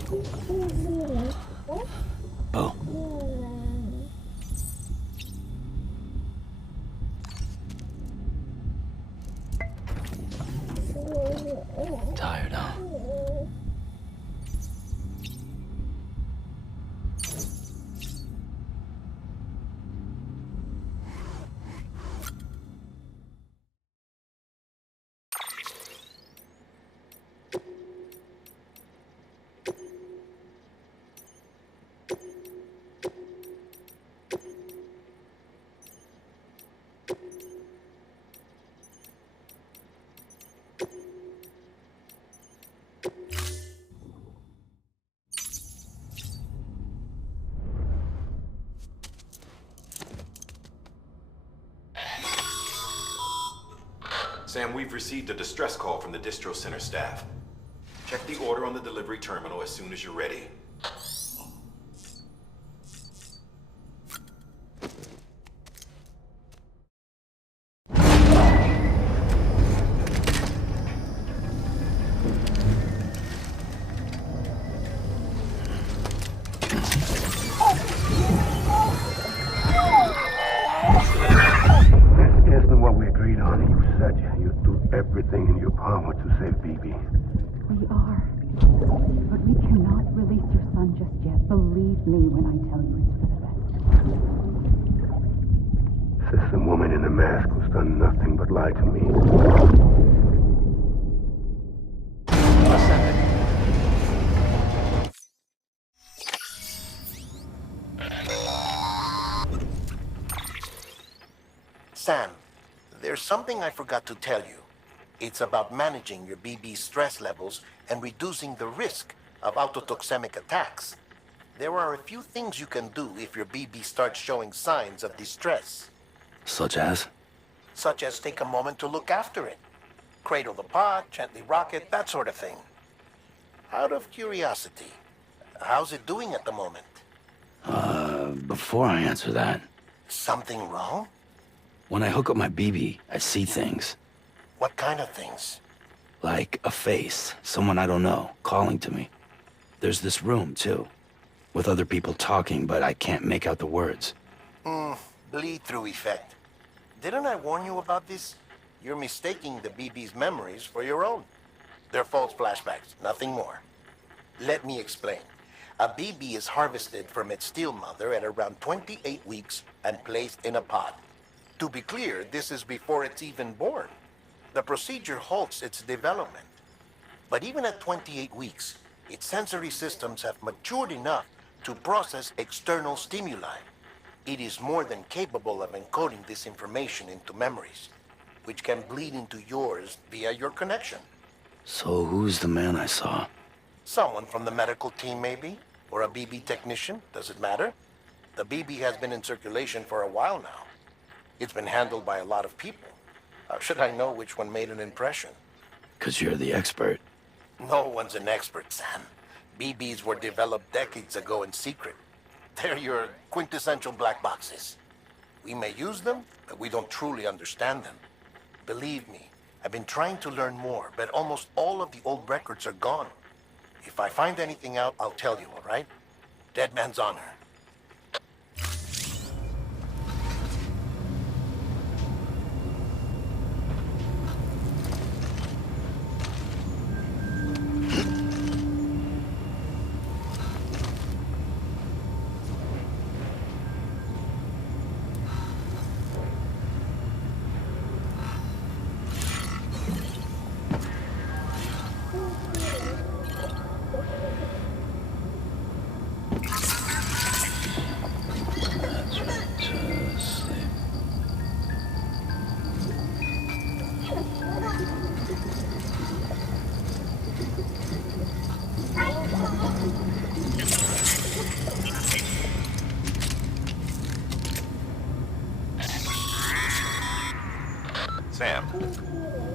Bo. Tired, huh? Sam, we've received a distress call from the distro center staff. Check the order on the delivery terminal as soon as you're ready. Isn't what we agreed on. You said you'd do everything in your power to save BB. We are. But we cannot release your son just yet. Believe me when I tell you it's for the best. There's some woman in a mask who's done nothing but lie to me. Sam, there's something I forgot to tell you. It's about managing your BB stress levels and reducing the risk of autotoxemic attacks. There are a few things you can do if your BB starts showing signs of distress. Such as? Such as take a moment to look after it. Cradle the pod, gently rock it, that sort of thing. Out of curiosity, how's it doing at the moment? Before I answer that... Something wrong? When I hook up my BB, I see things. What kind of things? Like a face, someone I don't know, calling to me. There's this room, too, with other people talking, but I can't make out the words. Bleed-through effect. Didn't I warn you about this? You're mistaking the BB's memories for your own. They're false flashbacks, nothing more. Let me explain. A BB is harvested from its steel mother at around 28 weeks and placed in a pod. To be clear, this is before it's even born. The procedure halts its development. But even at 28 weeks, its sensory systems have matured enough to process external stimuli. It is more than capable of encoding this information into memories, which can bleed into yours via your connection. So who's the man I saw? Someone from the medical team, maybe? Or a BB technician, does it matter? The BB has been in circulation for a while now. It's been handled by a lot of people. How should I know which one made an impression? 'Cause you're the expert. No one's an expert, Sam. BBs were developed decades ago in secret. They're your quintessential black boxes. We may use them, but we don't truly understand them. Believe me, I've been trying to learn more, but almost all of the old records are gone. If I find anything out, I'll tell you, all right? Dead man's honor. Sam,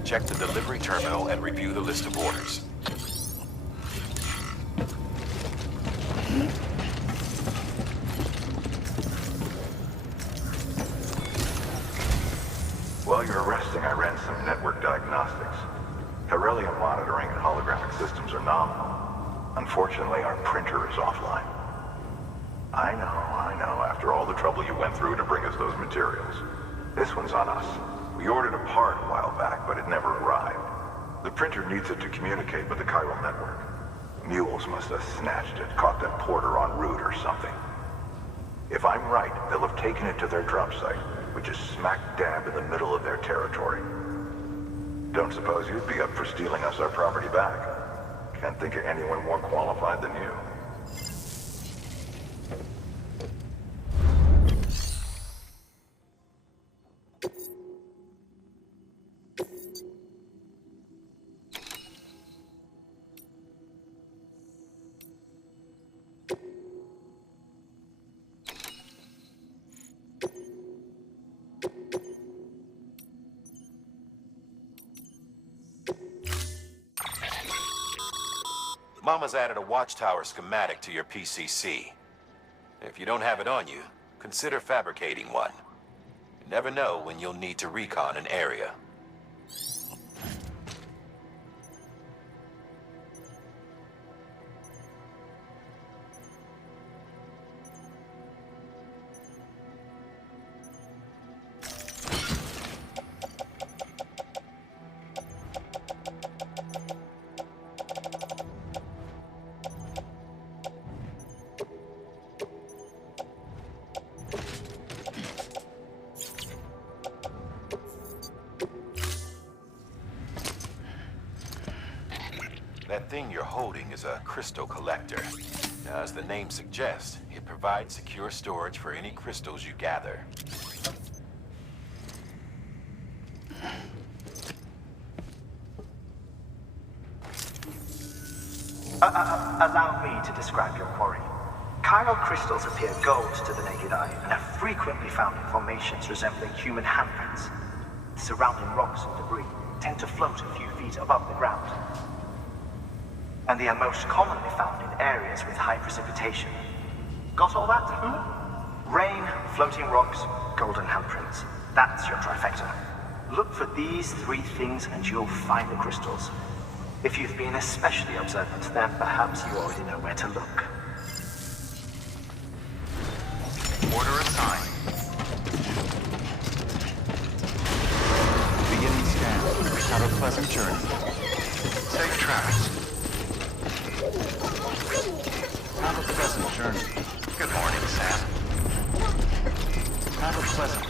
check the delivery terminal and review the list of orders. While you're resting, I ran some network diagnostics. Beryllium monitoring and holographic systems are nominal. Unfortunately, our printer is offline. I know, after all the trouble you went through to bring us those materials. This one's on us. We ordered a part a while back, but it never arrived. The printer needs it to communicate with the chiral network. Mules must have snatched it, caught that porter en route or something. If I'm right, they'll have taken it to their drop site, which is smack dab in the middle of their territory. Don't suppose you'd be up for stealing us our property back? Can't think of anyone more qualified than you. Mama's added a watchtower schematic to your PCC. If you don't have it on you, consider fabricating one. You never know when you'll need to recon an area. That thing you're holding is a crystal collector. Now, as the name suggests, it provides secure storage for any crystals you gather. Allow me to describe your quarry. Chiral crystals appear gold to the naked eye and are frequently found in formations resembling human handprints. Surrounding rocks and debris tend to float a few feet above the ground. And they are most commonly found in areas with high precipitation. Got all that? Rain, floating rocks, golden handprints. That's your trifecta. Look for these three things and you'll find the crystals. If you've been especially observant, then perhaps you already know where to look. Order assigned. Beginning scan. Have a pleasant journey. Safe travels. Have a pleasant journey. Good morning, Sam. Have a pleasant...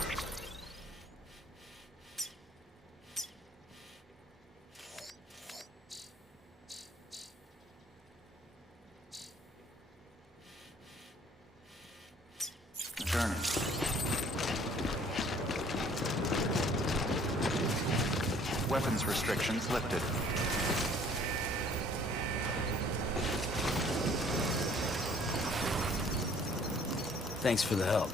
journey. Weapons restrictions lifted. Thanks for the help.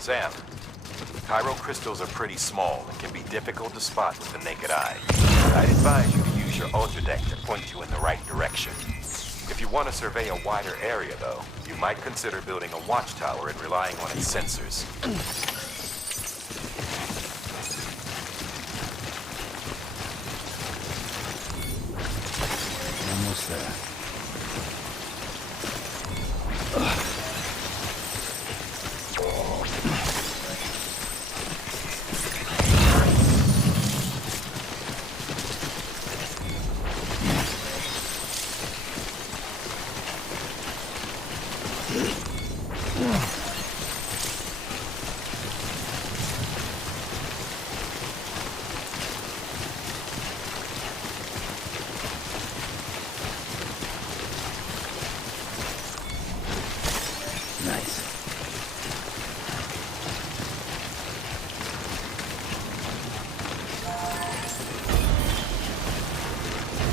Sam, chiral crystals are pretty small and can be difficult to spot with the naked eye. I'd advise you to use your ultradeck to point you in the right direction. If you want to survey a wider area, though, you might consider building a watchtower and relying on its sensors. Almost there.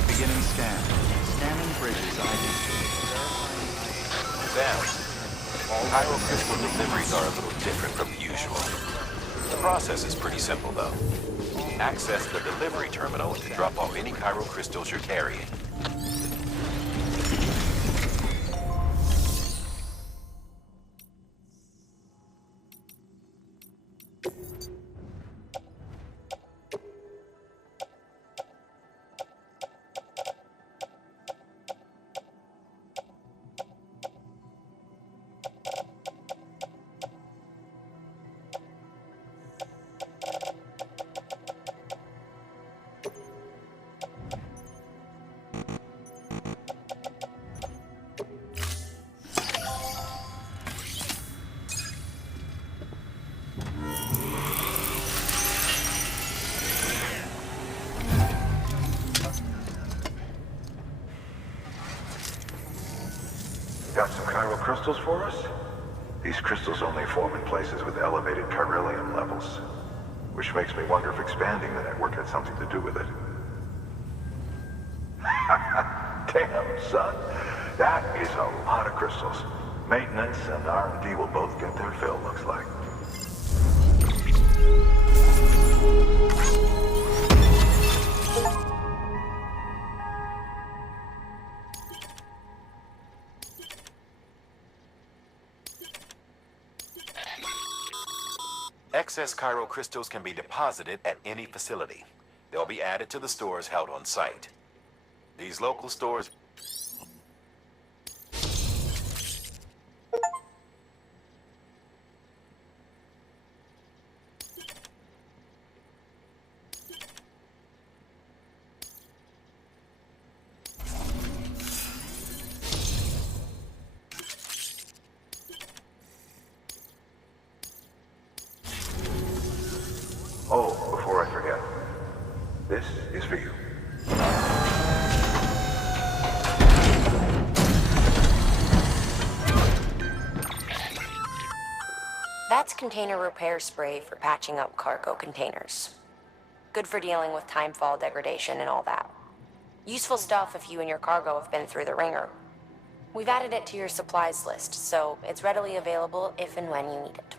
Beginning scan. Scanning bridges ID. Sam, chiral crystal deliveries are a little different from the usual. The process is pretty simple, though. Access the delivery terminal to drop off any chiral crystals you're carrying. Got some chiral crystals for us? These crystals only form in places with elevated chiralium levels, which makes me wonder if expanding the network had something to do with it. Damn, son. That is a lot of crystals. Maintenance and R&D will both get their fill, looks like. Excess chiral crystals can be deposited at any facility. They'll be added to the stores held on site. These local stores... Oh, before I forget, this is for you. That's container repair spray for patching up cargo containers. Good for dealing with timefall degradation and all that. Useful stuff if you and your cargo have been through the ringer. We've added it to your supplies list, so it's readily available if and when you need it.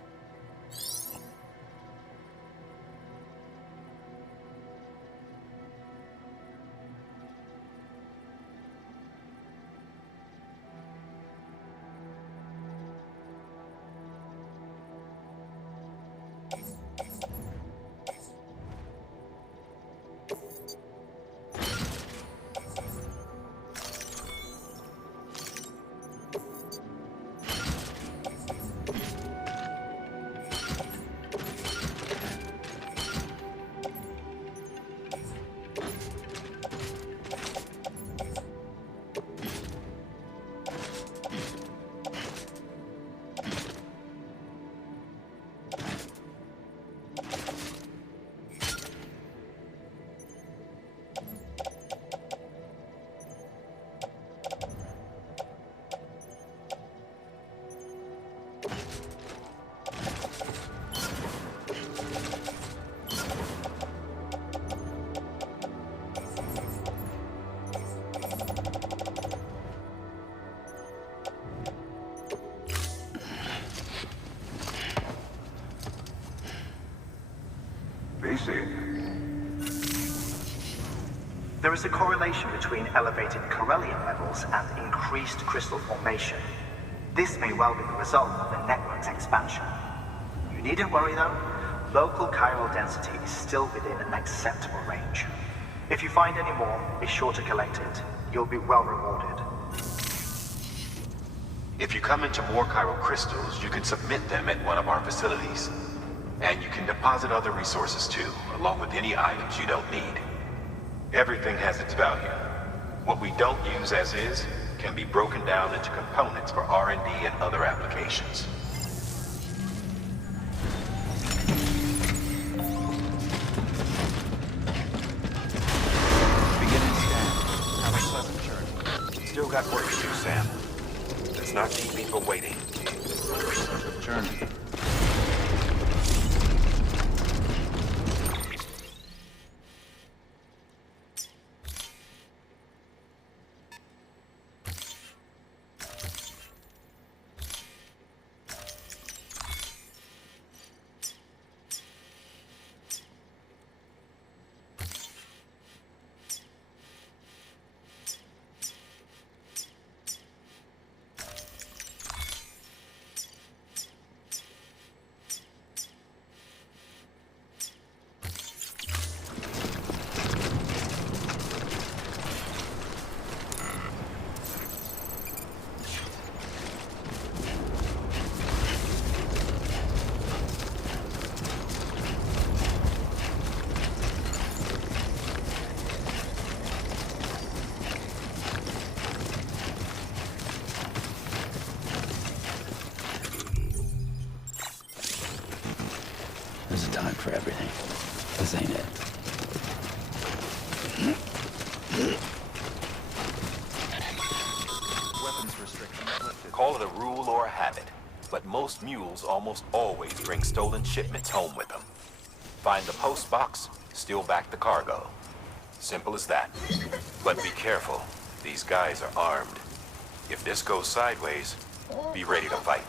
There is a correlation between elevated chiralium levels and increased crystal formation. This may well be the result of the network's expansion. You needn't worry though. Local chiral density is still within an acceptable range. If you find any more, be sure to collect it. You'll be well rewarded. If you come into more chiral crystals, you can submit them at one of our facilities. And you can deposit other resources too, along with any items you don't need. Everything has its value. What we don't use as is can be broken down into components for R&D and other applications. Beginning scan. Have a pleasant journey. Still got work to do, Sam. Let's not keep people waiting. Pleasant journey. for everything. This ain't it. Weapons restrictions lifted. Call it a rule or a habit, but most mules almost always bring stolen shipments home with them. Find the post box, steal back the cargo. Simple as that. But be careful. These guys are armed. If this goes sideways, be ready to fight.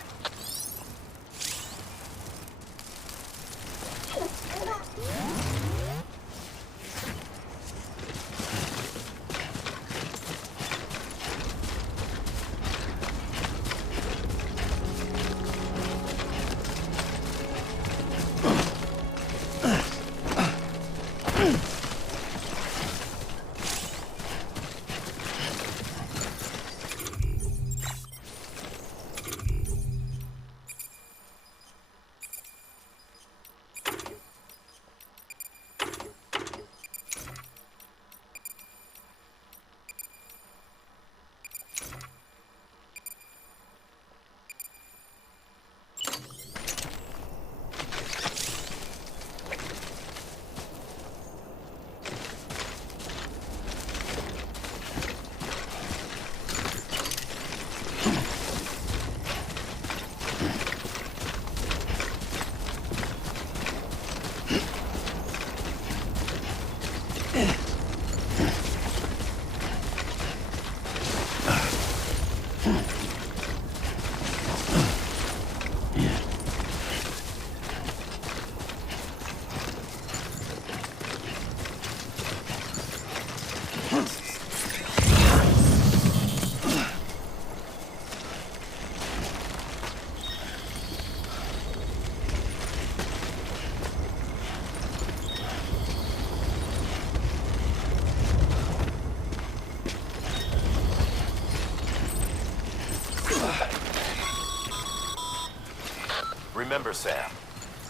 Remember, Sam,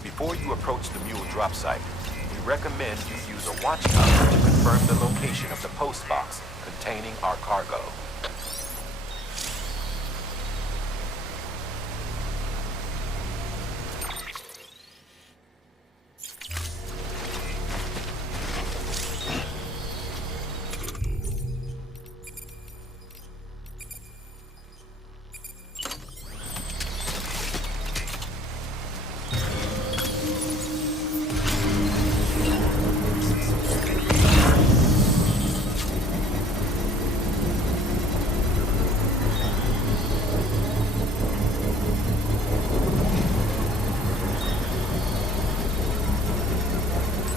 before you approach the mule drop site, we recommend you use a watchtower to confirm the location of the post box containing our cargo.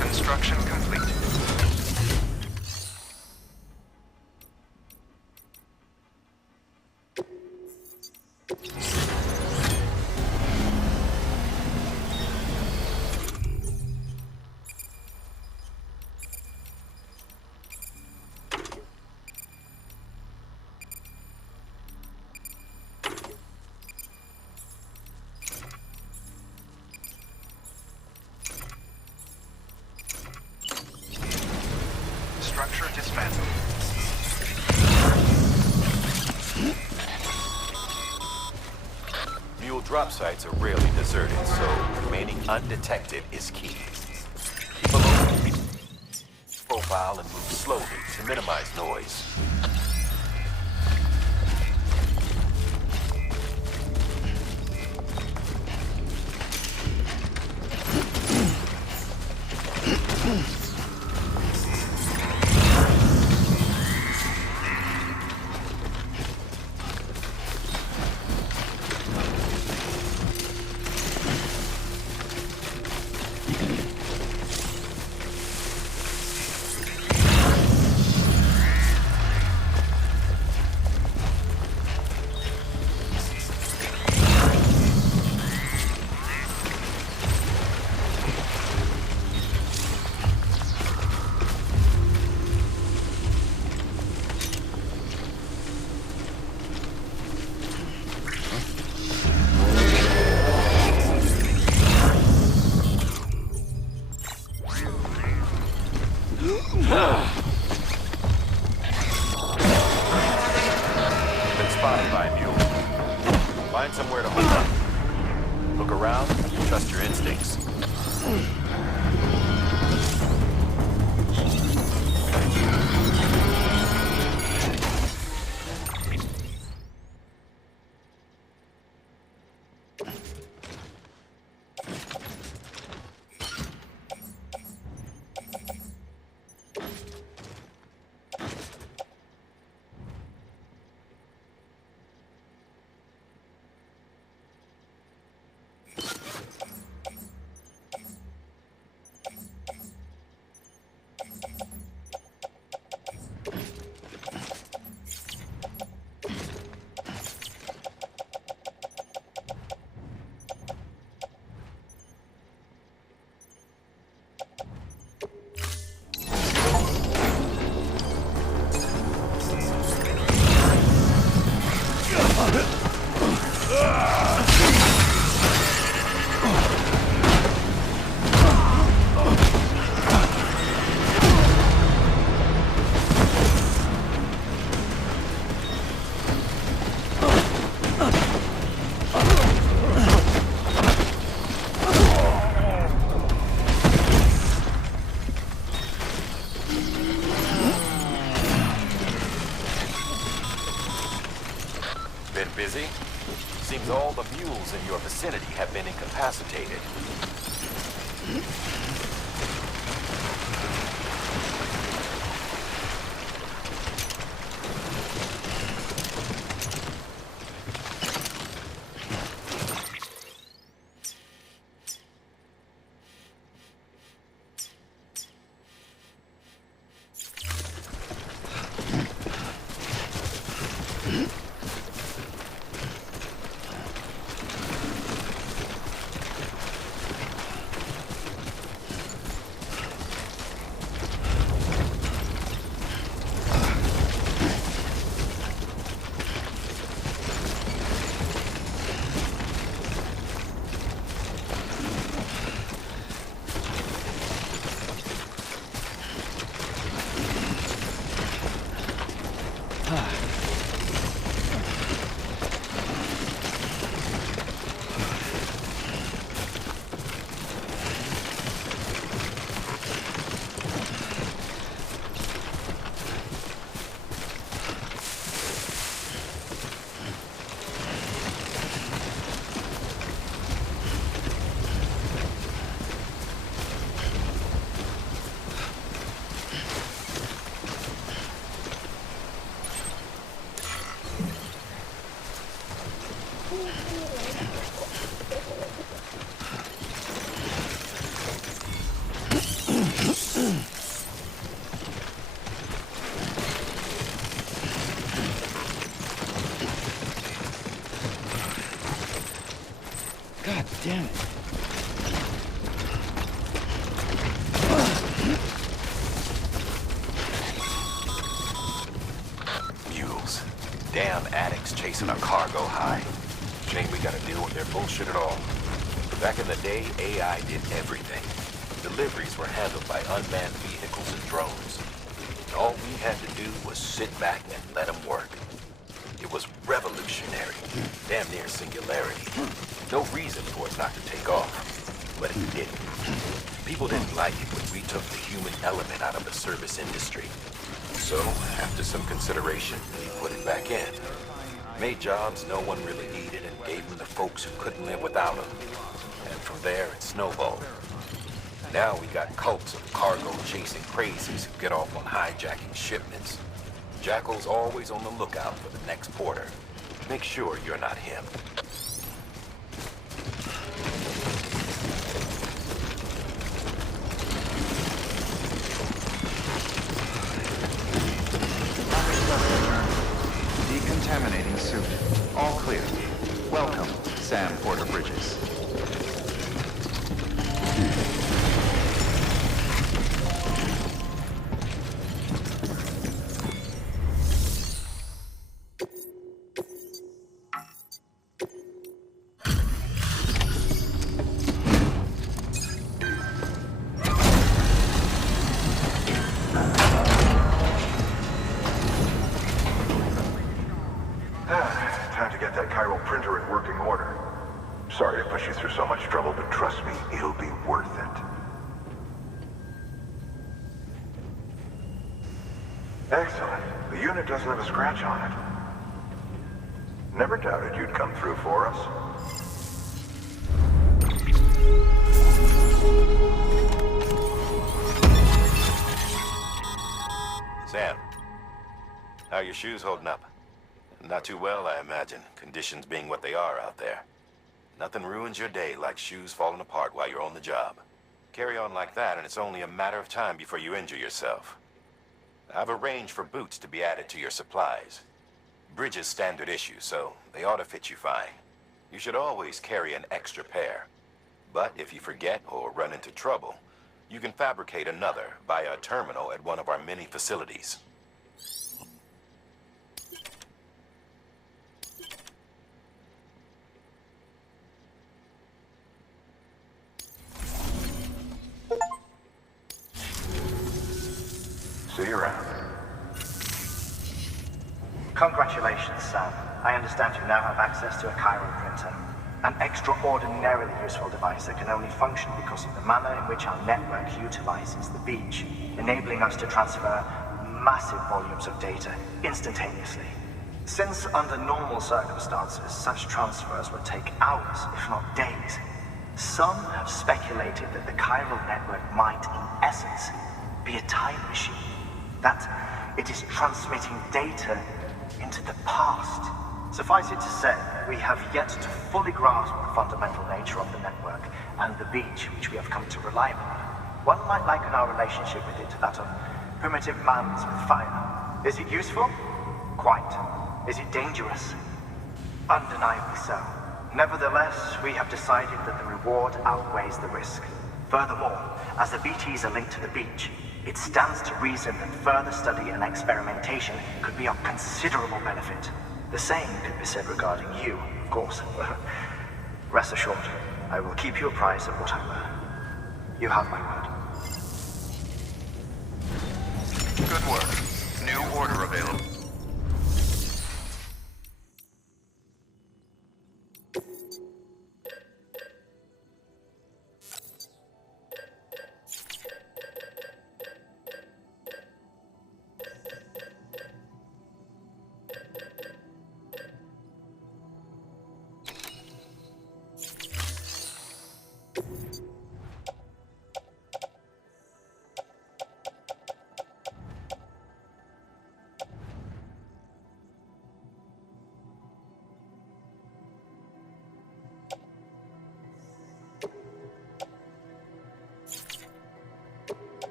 Construction complete. Structure dismantled. Mule drop sites are rarely deserted, so remaining undetected is key. Keep a low profile and move slowly to minimize noise. Been spotted by a mule. Find somewhere to hold up. Look around, trust your instincts. Busy? Seems all the mules in your vicinity have been incapacitated. God damn it. Mules. Damn addicts chasing our cargo high. Shame we gotta deal with their bullshit at all. Back in the day, AI did everything. Deliveries were handled by unmanned vehicles and drones. All we had to do was sit back and let them work. It was revolutionary, damn near singularity. No reason for it not to take off, but it didn't. People didn't like it when we took the human element out of the service industry. So, after some consideration, we put it back in. Made jobs no one really needed and gave them to folks who couldn't live without them. And from there, it snowballed. Now we got cults of cargo-chasing crazies who get off on hijacking shipments. Jackal's always on the lookout for the next porter. Make sure you're not him. Decontaminating suit. All clear. Welcome, Sam Porter Bridges. Time to get that chiral printer in working order. Sorry to push you through so much trouble, but trust me, it'll be worth it. Excellent. The unit doesn't have a scratch on it. Never doubted you'd come through for us. Sam, how are your shoes holding up? Not too well, I imagine, conditions being what they are out there. Nothing ruins your day like shoes falling apart while you're on the job. Carry on like that, and it's only a matter of time before you injure yourself. I've arranged for boots to be added to your supplies. Bridges standard issue, so they ought to fit you fine. You should always carry an extra pair. But if you forget or run into trouble, you can fabricate another via a terminal at one of our many facilities. See you around. Congratulations, Sam. I understand you now have access to a chiral printer. An extraordinarily useful device that can only function because of the manner in which our network utilizes the beach, enabling us to transfer massive volumes of data instantaneously. Since under normal circumstances, such transfers would take hours, if not days, some have speculated that the chiral network might, in essence, be a time machine. That it is transmitting data into the past. Suffice it to say, we have yet to fully grasp the fundamental nature of the network and the beach which we have come to rely upon. One might liken our relationship with it to that of primitive man's with fire. Is it useful? Quite. Is it dangerous? Undeniably so. Nevertheless, we have decided that the reward outweighs the risk. Furthermore, as the BTs are linked to the beach, it stands to reason that further study and experimentation could be of considerable benefit. The same could be said regarding you, of course. Rest assured, I will keep you apprised of what I learn. You have my word. Good work. New order available.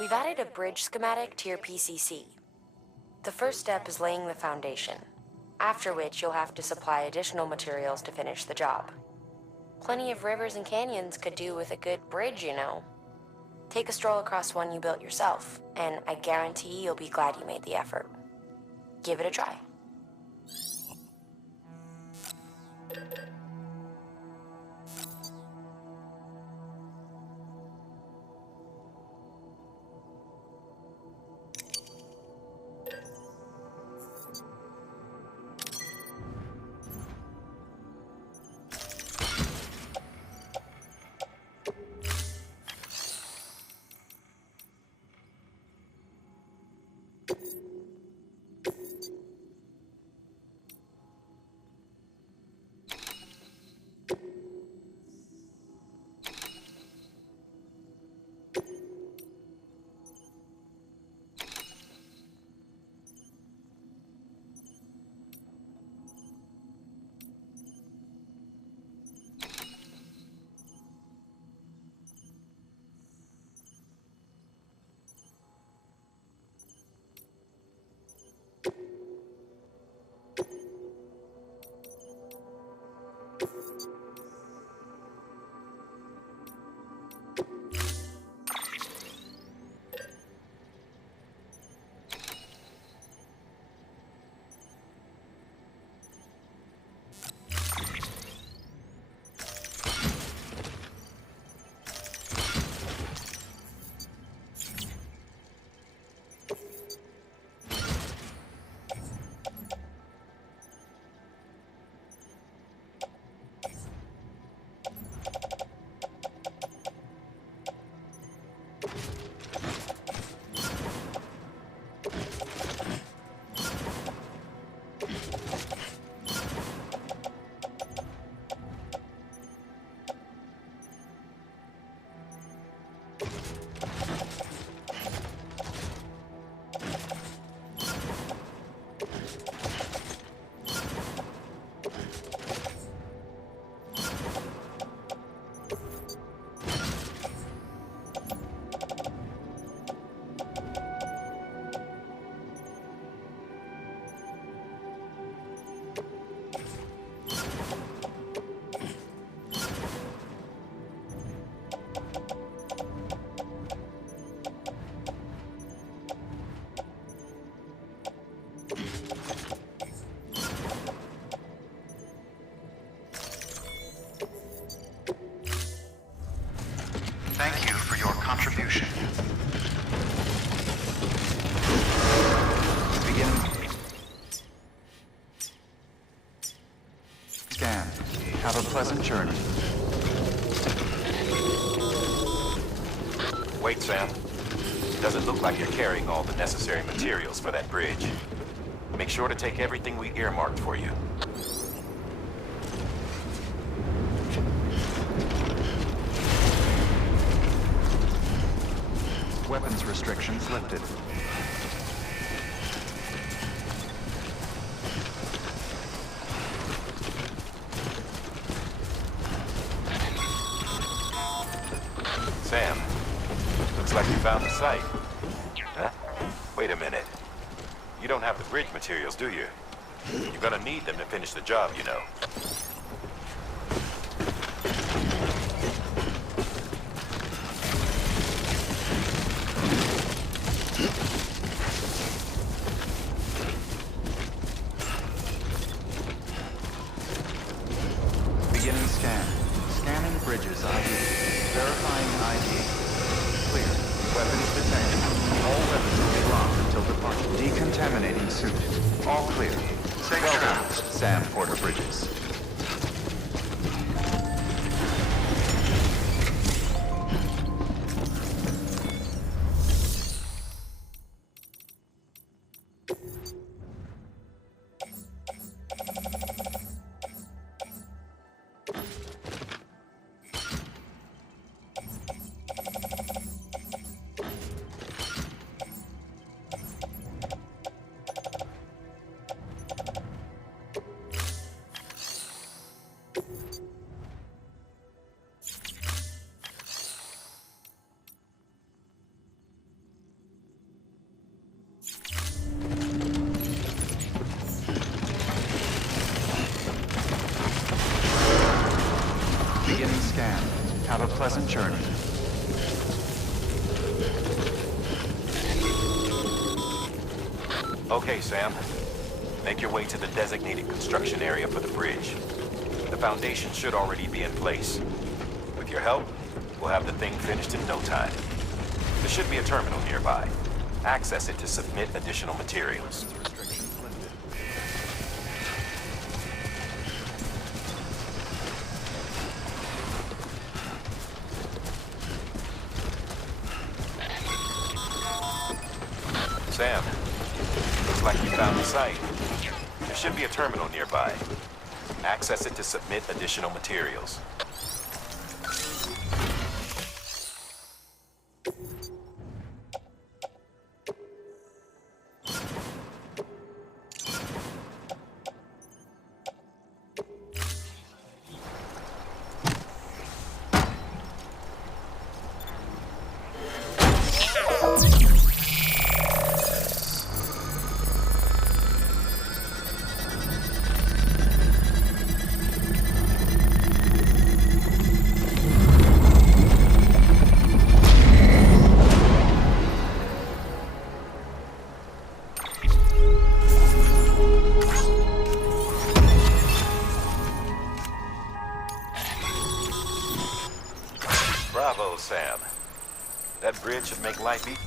We've added a bridge schematic to your PCC. The first step is laying the foundation, after which you'll have to supply additional materials to finish the job. Plenty of rivers and canyons could do with a good bridge, you know. Take a stroll across one you built yourself, and I guarantee you'll be glad you made the effort. Give it a try. pleasant journey. Wait, Sam. Doesn't look like you're carrying all the necessary materials for that bridge. Make sure to take everything we earmarked for you. Weapons restrictions lifted. Sam, looks like you found the site. Huh? Wait a minute. You don't have the bridge materials, do you? You're gonna need them to finish the job, you know. Beginning scan. Scanning bridges ID. Verifying ID. Clear. Weapons detected. All weapons will be locked until departure. Decontaminating suit. All clear. Safe travels, Sam Porter Bridges. Beginning scan. Have a pleasant journey. Okay, Sam. Make your way to the designated construction area for the bridge. The foundation should already be in place. With your help, we'll have the thing finished in no time. There should be a terminal nearby. Access it to submit additional materials. Sam, looks like you found the site. There should be a terminal nearby. Access it to submit additional materials. Bravo, Sam. That bridge should make life easy.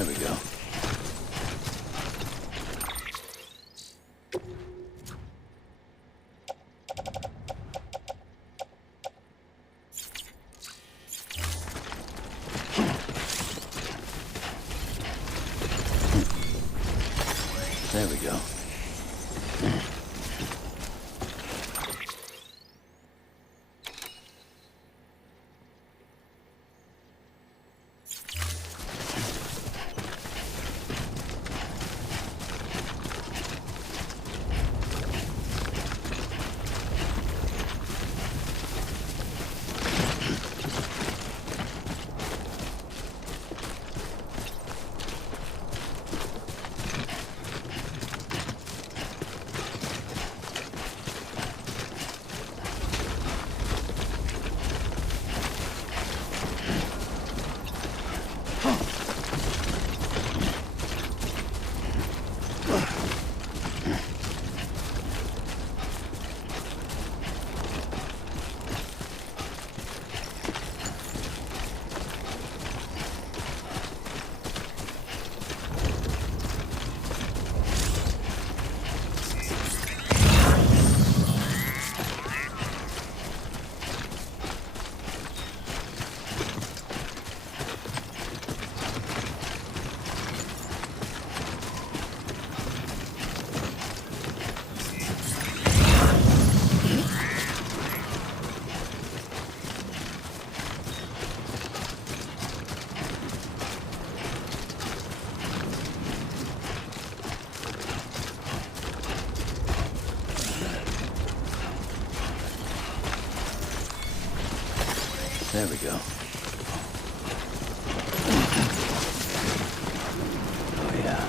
There we go. There we go. There we go. Oh, yeah.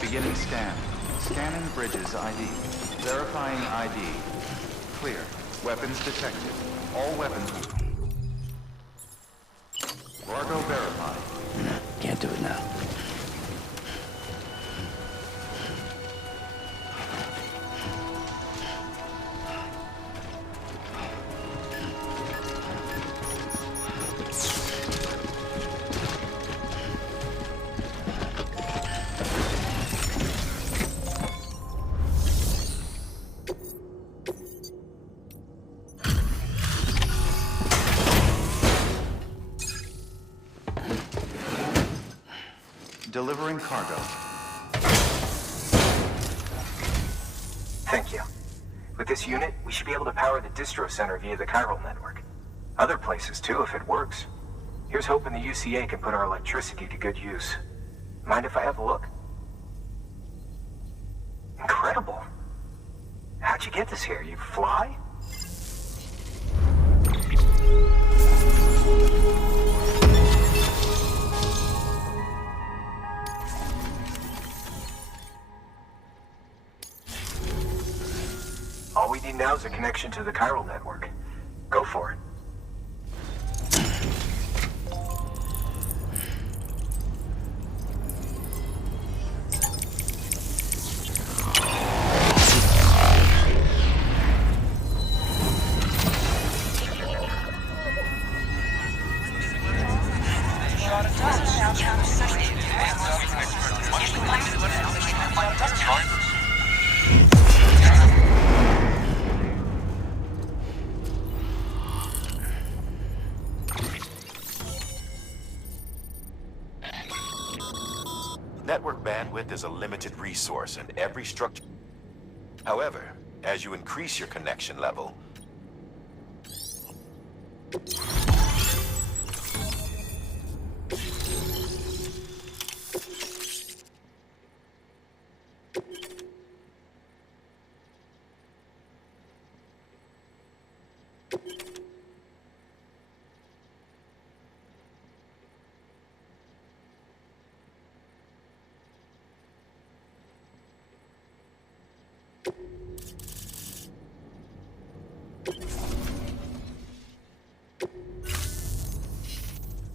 Beginning scan. Scanning bridges ID. Verifying ID. Clear. Weapons detected. All weapons... Largo verified. Can't do it now. Delivering cargo. Thank you. With this unit, we should be able to power the distro center via the chiral network. Other places too, if it works. Here's hoping the UCA can put our electricity to good use. Mind if I have a look? Incredible. How'd you get this here? You fly? All we need now is a connection to the chiral network. Go for it. Network bandwidth is a limited resource, and every structure... However, as you increase your connection level...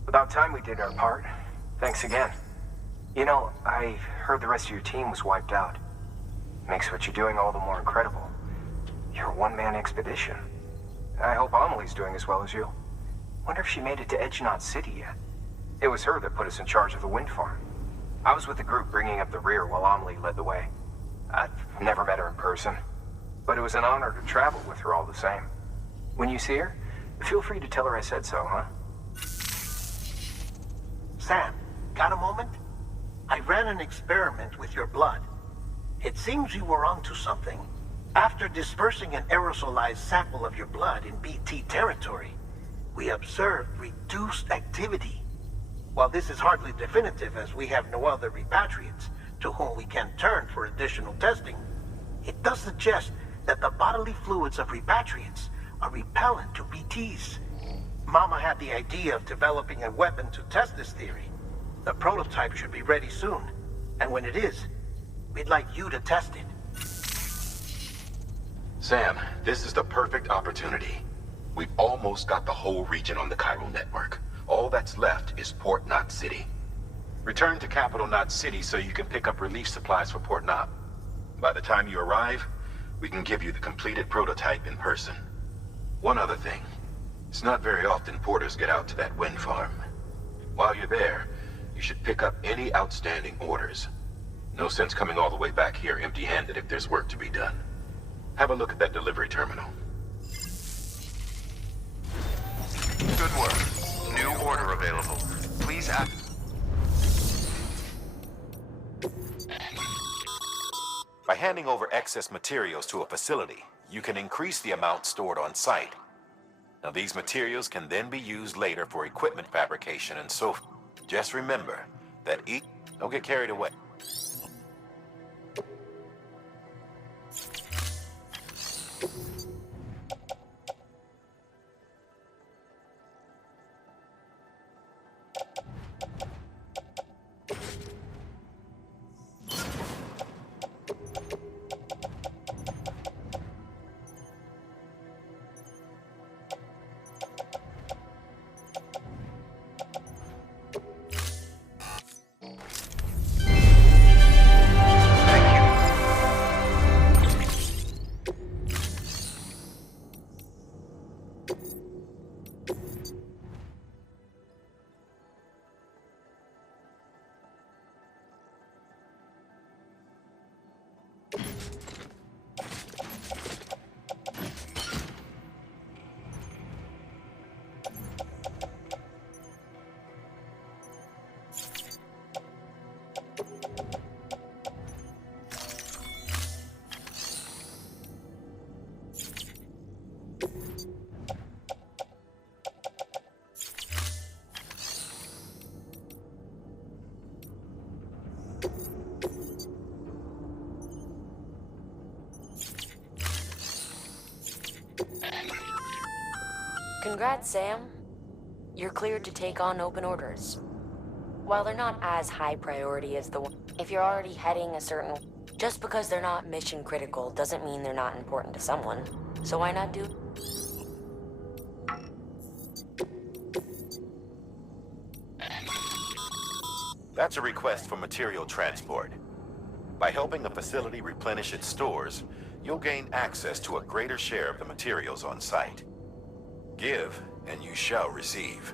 About time we did our part. Thanks again. You know, I heard the rest of your team was wiped out. Makes what you're doing all the more incredible. You're a one-man expedition. I hope Amelie's doing as well as you. Wonder if she made it to Edgenot City yet. It was her that put us in charge of the wind farm. I was with the group bringing up the rear while Amelie led the way. I've never met her in person, but it was an honor to travel with her all the same. When you see her, feel free to tell her I said so, huh? Sam, got a moment? I ran an experiment with your blood. It seems you were onto something. After dispersing an aerosolized sample of your blood in BT territory, we observed reduced activity. While this is hardly definitive, as we have no other repatriates to whom we can turn for additional testing, it does suggest that the bodily fluids of repatriates are repellent to BTs. Mama had the idea of developing a weapon to test this theory. The prototype should be ready soon, and when it is, we'd like you to test it. Sam, this is the perfect opportunity. We've almost got the whole region on the chiral network. All that's left is Port Knot City. Return to Capital Knot City so you can pick up relief supplies for Port Knot. By the time you arrive, we can give you the completed prototype in person. One other thing. It's not very often porters get out to that wind farm. While you're there, you should pick up any outstanding orders. No sense coming all the way back here empty-handed if there's work to be done. Have a look at that delivery terminal. Good work. New order available. Please act. By handing over excess materials to a facility, you can increase the amount stored on site. Now, these materials can then be used later for equipment fabrication and so forth. Just remember that each... Don't get carried away. Congrats, Sam. You're cleared to take on open orders. While they're not as high priority as the one, if you're already heading a certain, just because they're not mission critical doesn't mean they're not important to someone. So why not do? That's a request for material transport. By helping the facility replenish its stores, you'll gain access to a greater share of the materials on site. Give, and you shall receive.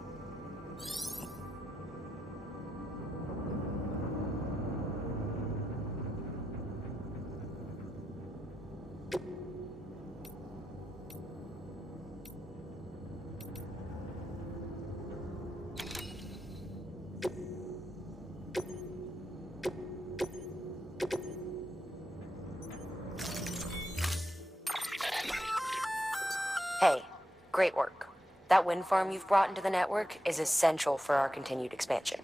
Hey, great work. That wind farm you've brought into the network is essential for our continued expansion.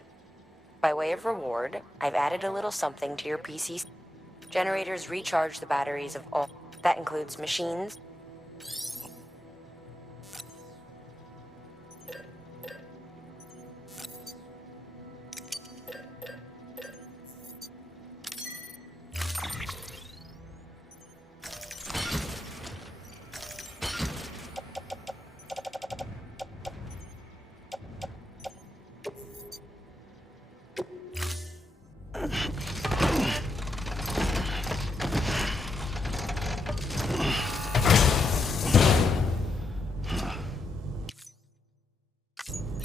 By way of reward, I've added a little something to your PC. Generators recharge the batteries of all. That includes machines.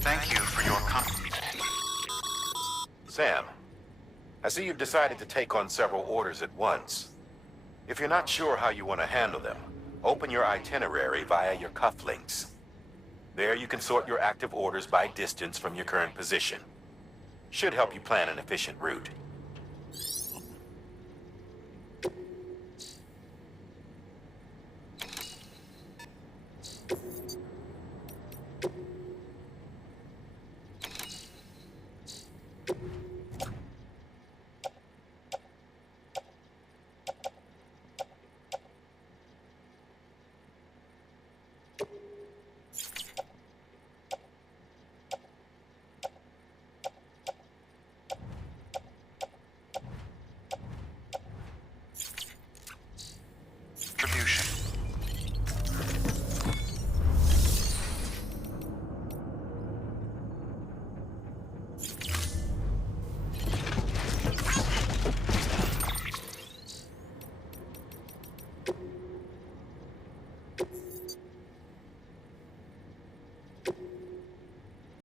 Thank you for your Sam, I see you've decided to take on several orders at once. If you're not sure how you want to handle them, open your itinerary via your cufflinks. There you can sort your active orders by distance from your current position. Should help you plan an efficient route.